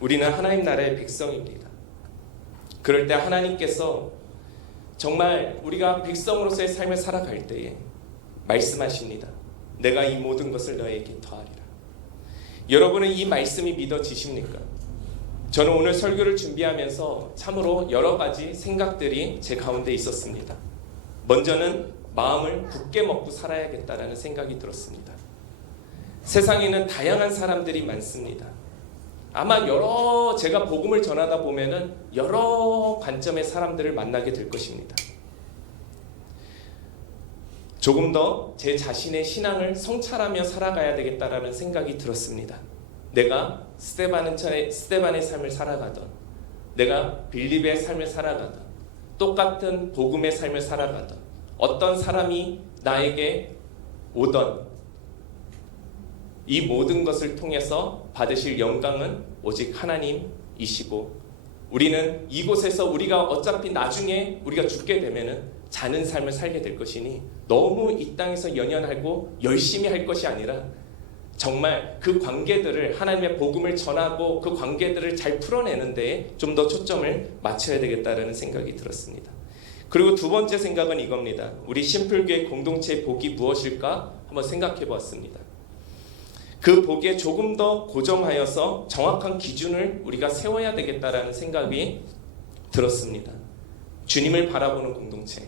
우리는 하나님 나라의 백성입니다. 그럴 때 하나님께서 정말 우리가 백성으로서의 삶을 살아갈 때에 말씀하십니다. 내가 이 모든 것을 너에게 더하리라. 여러분은 이 말씀이 믿어지십니까? 저는 오늘 설교를 준비하면서 참으로 여러 가지 생각들이 제 가운데 있었습니다. 먼저는 마음을 굳게 먹고 살아야겠다라는 생각이 들었습니다. 세상에는 다양한 사람들이 많습니다. 아마 제가 복음을 전하다 보면은 여러 관점의 사람들을 만나게 될 것입니다. 조금 더 제 자신의 신앙을 성찰하며 살아가야 되겠다라는 생각이 들었습니다. 내가 스데반의 삶을 살아가던, 내가 빌립의 삶을 살아가던, 똑같은 복음의 삶을 살아가던, 어떤 사람이 나에게 오던, 이 모든 것을 통해서 받으실 영광은 오직 하나님이시고, 우리는 이곳에서 우리가 어차피 나중에 우리가 죽게 되면은 자는 삶을 살게 될 것이니 너무 이 땅에서 연연하고 열심히 할 것이 아니라 정말 그 관계들을, 하나님의 복음을 전하고 그 관계들을 잘 풀어내는 데에 좀 더 초점을 맞춰야 되겠다라는 생각이 들었습니다. 그리고 두 번째 생각은 이겁니다. 우리 심플교회 공동체의 복이 무엇일까 한번 생각해 보았습니다. 그 복에 조금 더 고정하여서 정확한 기준을 우리가 세워야 되겠다라는 생각이 들었습니다. 주님을 바라보는 공동체,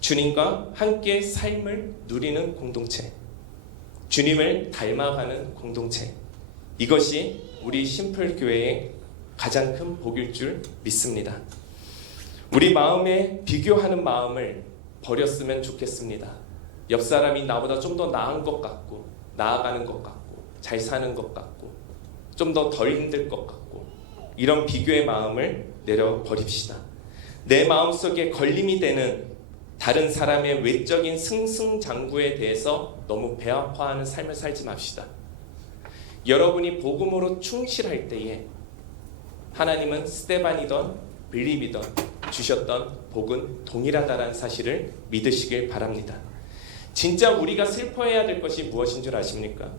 주님과 함께 삶을 누리는 공동체, 주님을 닮아가는 공동체, 이것이 우리 심플교회의 가장 큰 복일 줄 믿습니다. 우리 마음에 비교하는 마음을 버렸으면 좋겠습니다. 옆 사람이 나보다 좀 더 나은 것 같고, 나아가는 것 같고, 잘 사는 것 같고, 좀 더 덜 힘들 것 같고, 이런 비교의 마음을 내려버립시다. 내 마음속에 걸림이 되는 다른 사람의 외적인 승승장구에 대해서 너무 배아파하는 삶을 살지 맙시다. 여러분이 복음으로 충실할 때에 하나님은 스데반이던 빌립이던 주셨던 복은 동일하다는 사실을 믿으시길 바랍니다. 진짜 우리가 슬퍼해야 될 것이 무엇인 줄 아십니까?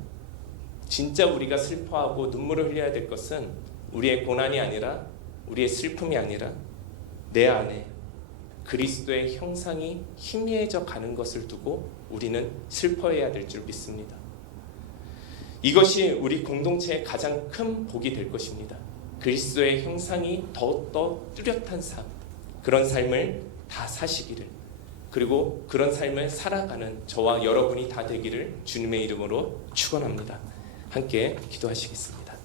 진짜 우리가 슬퍼하고 눈물을 흘려야 될 것은 우리의 고난이 아니라, 우리의 슬픔이 아니라 내 안에 그리스도의 형상이 희미해져 가는 것을 두고 우리는 슬퍼해야 될 줄 믿습니다. 이것이 우리 공동체의 가장 큰 복이 될 것입니다. 그리스도의 형상이 더욱더 뚜렷한 삶, 그런 삶을 다 사시기를, 그리고 그런 삶을 살아가는 저와 여러분이 다 되기를 주님의 이름으로 축원합니다. 함께 기도하시겠습니다.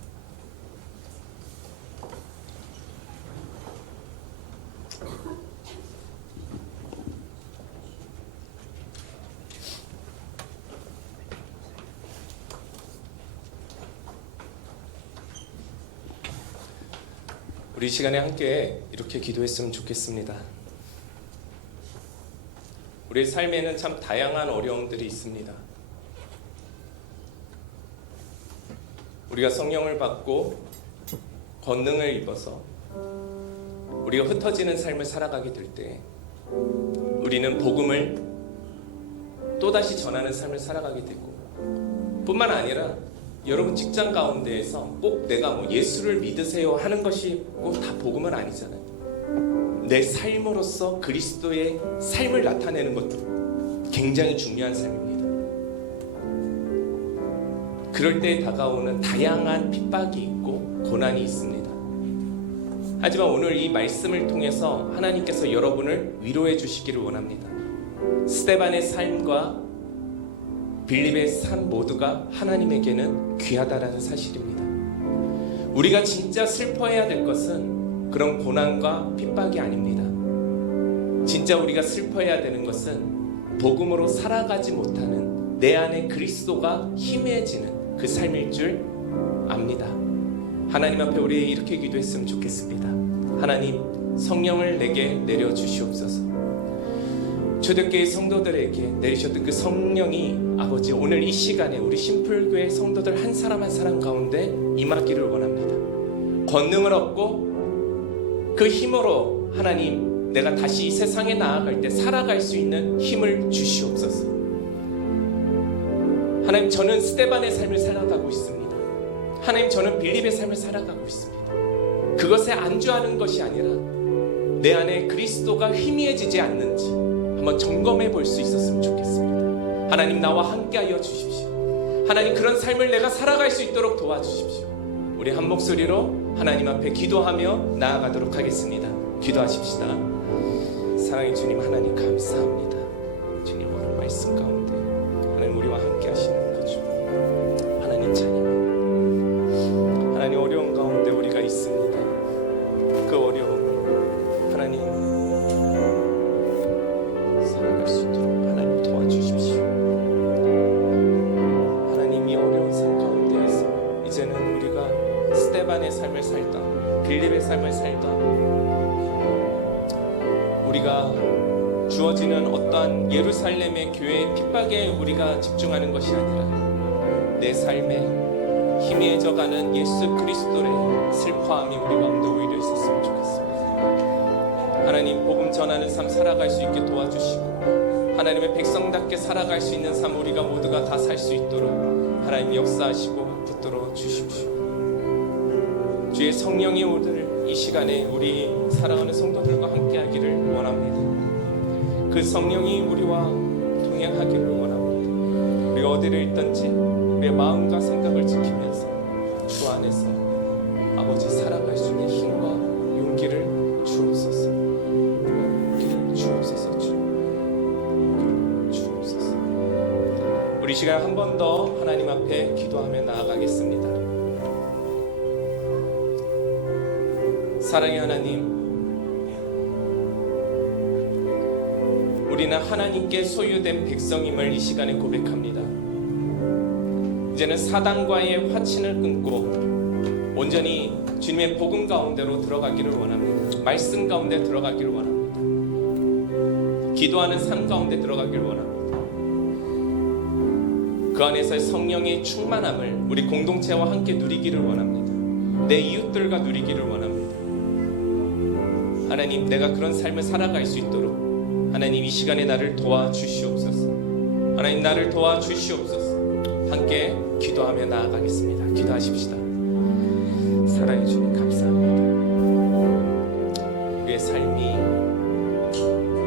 우리 시간에 함께 이렇게 기도했으면 좋겠습니다. 우리의 삶에는 참 다양한 어려움들이 있습니다. 우리가 성령을 받고 권능을 입어서 우리가 흩어지는 삶을 살아가게 될 때 우리는 복음을 또다시 전하는 삶을 살아가게 되고, 뿐만 아니라 여러분 직장 가운데에서 꼭 내가 뭐 예수를 믿으세요 하는 것이 꼭 다 복음은 아니잖아요. 내 삶으로서 그리스도의 삶을 나타내는 것도 굉장히 중요한 삶입니다. 그럴 때 다가오는 다양한 핍박이 있고 고난이 있습니다. 하지만 오늘 이 말씀을 통해서 하나님께서 여러분을 위로해 주시기를 원합니다. 스데반의 삶과 빌립의 삶 모두가 하나님에게는 귀하다라는 사실입니다. 우리가 진짜 슬퍼해야 될 것은 그런 고난과 핍박이 아닙니다. 진짜 우리가 슬퍼해야 되는 것은 복음으로 살아가지 못하는 내 안에 그리스도가 희미해지는 그 삶일 줄 압니다. 하나님 앞에 우리 이렇게 기도했으면 좋겠습니다. 하나님, 성령을 내게 내려주시옵소서. 초대교회 성도들에게 내리셨던 그 성령이 아버지 오늘 이 시간에 우리 심플교회 성도들 한 사람 한 사람 가운데 임하기를 원합니다. 권능을 얻고 그 힘으로 하나님, 내가 다시 이 세상에 나아갈 때 살아갈 수 있는 힘을 주시옵소서. 하나님, 저는 스데반의 삶을 살아가고 있습니다. 하나님, 저는 빌립의 삶을 살아가고 있습니다. 그것에 안주하는 것이 아니라 내 안에 그리스도가 희미해지지 않는지 한번 점검해 볼 수 있었으면 좋겠습니다. 하나님, 나와 함께하여 주십시오. 하나님, 그런 삶을 내가 살아갈 수 있도록 도와주십시오. 우리 한 목소리로 하나님 앞에 기도하며 나아가도록 하겠습니다. 기도하십시다. 사랑의 주님, 하나님 감사합니다. 주님, 오늘 말씀 가운데 하나님 우리와 함께 하시는 거죠. 하나님 찬양. 하나님, 어려운 가운데 우리가 있습니다. 그 어려움 하나님 살아갈 수 있도록 하나님 도와주십시오. 하나님, 이 어려운 삶 가운데에서 이제는 우리가 스데반의 삶을 살던, 빌립의 삶을 살던, 우리가 주어지는 어떠한 예루살렘의 교회의 핍박에 우리가 집중하는 것이 아니라 내 삶에 희미해져가는 예수 그리스도의 슬퍼함이 우리 가운데 오히려 있었으면 좋겠습니다. 하나님, 복음 전하는 삶 살아갈 수 있게 도와주시고 하나님의 백성답게 살아갈 수 있는 삶 우리가 모두가 다 살 수 있도록 하나님 역사하시고 붙들어 주십시오. 주의 성령이 오늘 이 시간에 우리 사랑하는 성도들과 함께하기를 원합니다. 그 성령이 우리와 동행하기를 원합니다. 우리가 어디를 있든지 우리의 마음과 생각을 지키면서 주 안에서 아버지 살아갈 수 있는 힘과 용기를 주옵소서. 주옵소서. 주옵소서. 우리 시간 한 번 더 하나님 앞에 기도하며 나아가겠습니다. 사랑의 하나님, 우리는 하나님께 소유된 백성임을 이 시간에 고백합니다. 이제는 사단과의 화친을 끊고 온전히 주님의 복음 가운데로 들어가기를 원합니다. 말씀 가운데 들어가기를 원합니다. 기도하는 삶 가운데 들어가기를 원합니다. 그 안에서의 성령의 충만함을 우리 공동체와 함께 누리기를 원합니다. 내 이웃들과 누리기를 원합니다. 하나님, 내가 그런 삶을 살아갈 수 있도록 하나님 이 시간에 나를 도와주시옵소서. 하나님, 나를 도와주시옵소서. 함께 기도하며 나아가겠습니다. 기도하십시다. 사랑해 주님 감사합니다. 우리의 삶이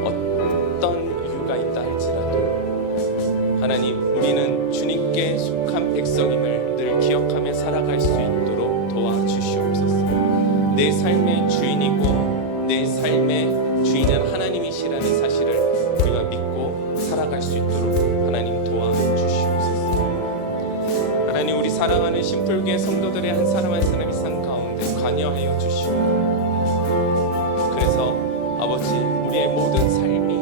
어떤 이유가 있다 할지라도 하나님, 우리는 주님께 속한 백성임을 늘 기억하며 살아갈 수 있도록 도와주시옵소서. 내 삶의 주인이고 내 삶의 주인은 하나님이시라는 사실을 우리가 믿고 살아갈 수 있도록 하나님 도와주시옵소서. 하나님, 우리 사랑하는 심플교회 성도들의 한 사람 한 사람이 삶 가운데 관여하여 주시고, 그래서 아버지, 우리의 모든 삶들이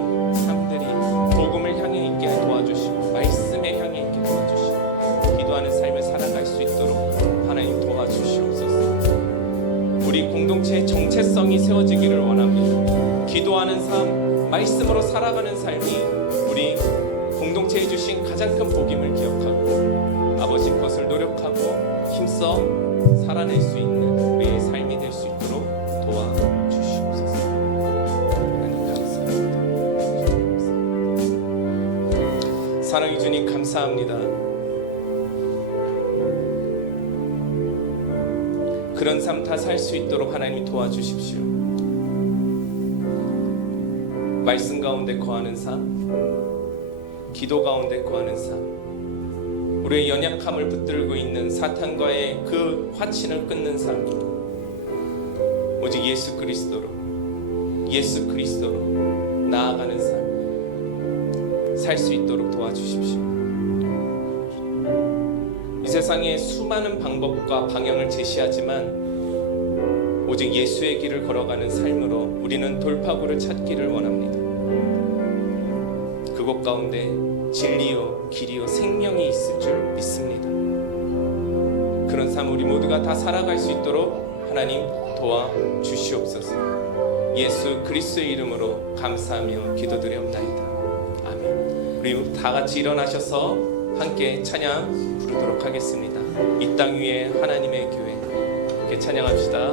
복음을 향해 있게 도와주시고 말씀에 향해 있게 도와주시고 기도하는 삶을 살아갈 수 있도록 하나님 도와주시옵소서. 우리 공동체의 정체성이 세워지기를 원합니다. 기도하는 삶, 말씀으로 살아가는 삶이 우리 공동체에 주신 가장 큰 복임을 기억하고 아버지 것을 노력하고 힘써 살아낼 수 있는 우리의 삶이 될 수 있도록 도와주시옵소서. 하나님 감사합니다. 사랑해 주님 감사합니다. 그런 삶 다 살 수 있도록 하나님 도와주십시오. 말씀 가운데 거하는 삶, 기도 가운데 거하는 삶, 우리의 연약함을 붙들고 있는 사탄과의 그 화친을 끊는 삶, 오직 예수 그리스도로 나아가는 삶 살 수 있도록 도와주십시오. 이 세상에 수많은 방법과 방향을 제시하지만 오직 예수의 길을 걸어가는 삶으로 우리는 돌파구를 찾기를 원합니다. 그곳 가운데 진리요 길이요 생명이 있을 줄 믿습니다. 그런 삶 우리 모두가 다 살아갈 수 있도록 하나님 도와주시옵소서. 예수 그리스도의 이름으로 감사하며 기도드리옵나이다. 아멘. 우리 다 같이 일어나셔서 함께 찬양 부르도록 하겠습니다. 이 땅 위에 하나님의 교회, 함께 찬양합시다.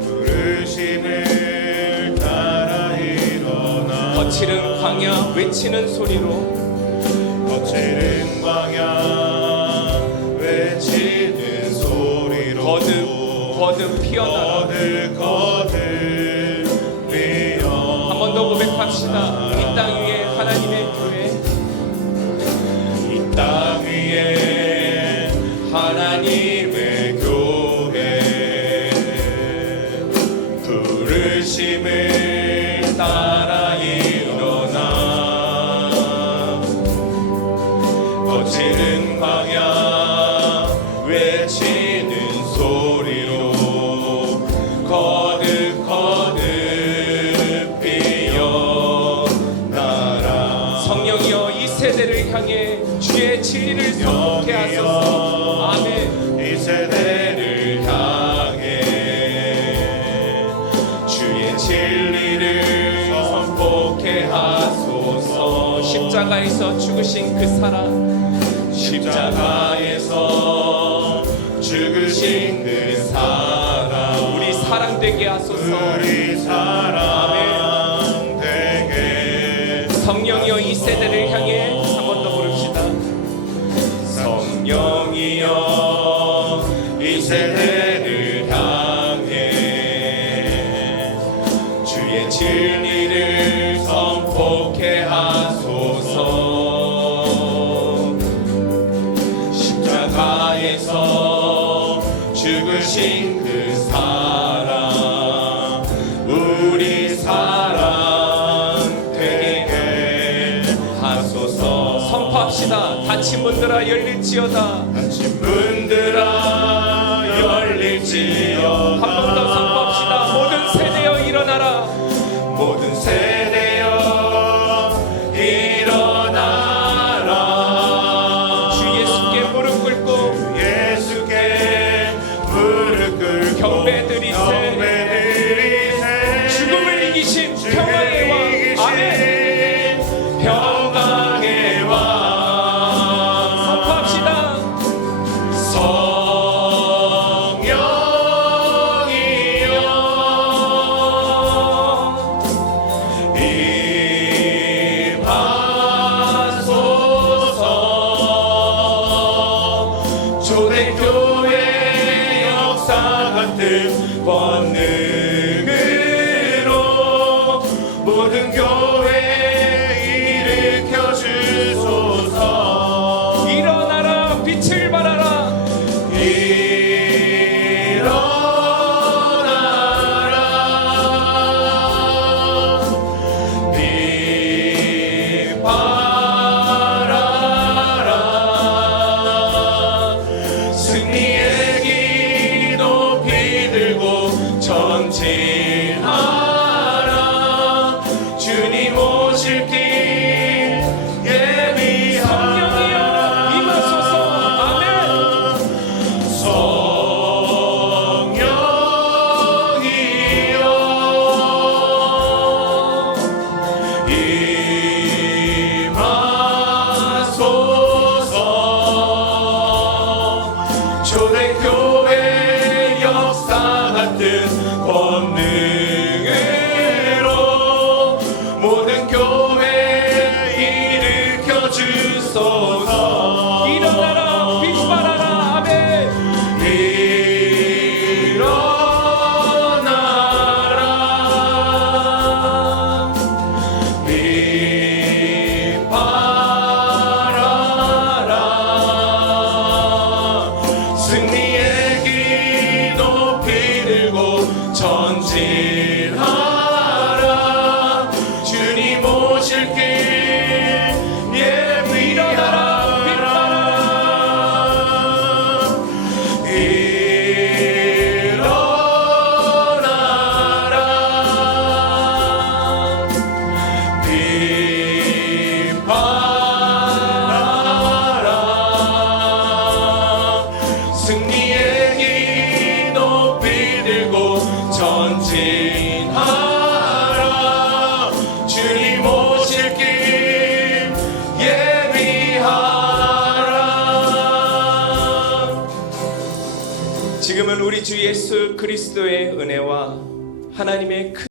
부르심을 따라 일어나 거칠은 광야 외치는 소리로 거듭 피어나라. 한 번 더 고백합시다. 이 땅 위에 하나님의 교회, 이 땅 위에 하나님의 교회, 부르심을 따라 일어나 거칠은 광야 외치는 소리로 거듭 피어나라. 성령이여 이 세대를 향해 주의 진리를 선포케 하소서. 아멘. 이 세대를 향해 주의 진리를 선포케 하소서. 십자가에서 죽으신 그 사랑, 십자가에서 죽으신 그 사랑 우리 사랑되게 하소서. 우리 사랑되게. 성령이여 이 세대를 향해 한 번 더 부릅시다. 성령이여 이 세대를 향해 주의 진리를 선포케 하소서. 십자가에서 죽으신 그 사랑 우리 사랑 되게 하소서. 선포합시다. 닫힌 문들아 열릴지어다. 닫힌 문들아 열릴지어다. 한 번 더 선포합시다. 모든 세대여 일어나라. 모든 세대여 일어나라. 주 예수께 무릎 꿇고 지금은 우리 주 예수 그리스도의 은혜와 하나님의 큰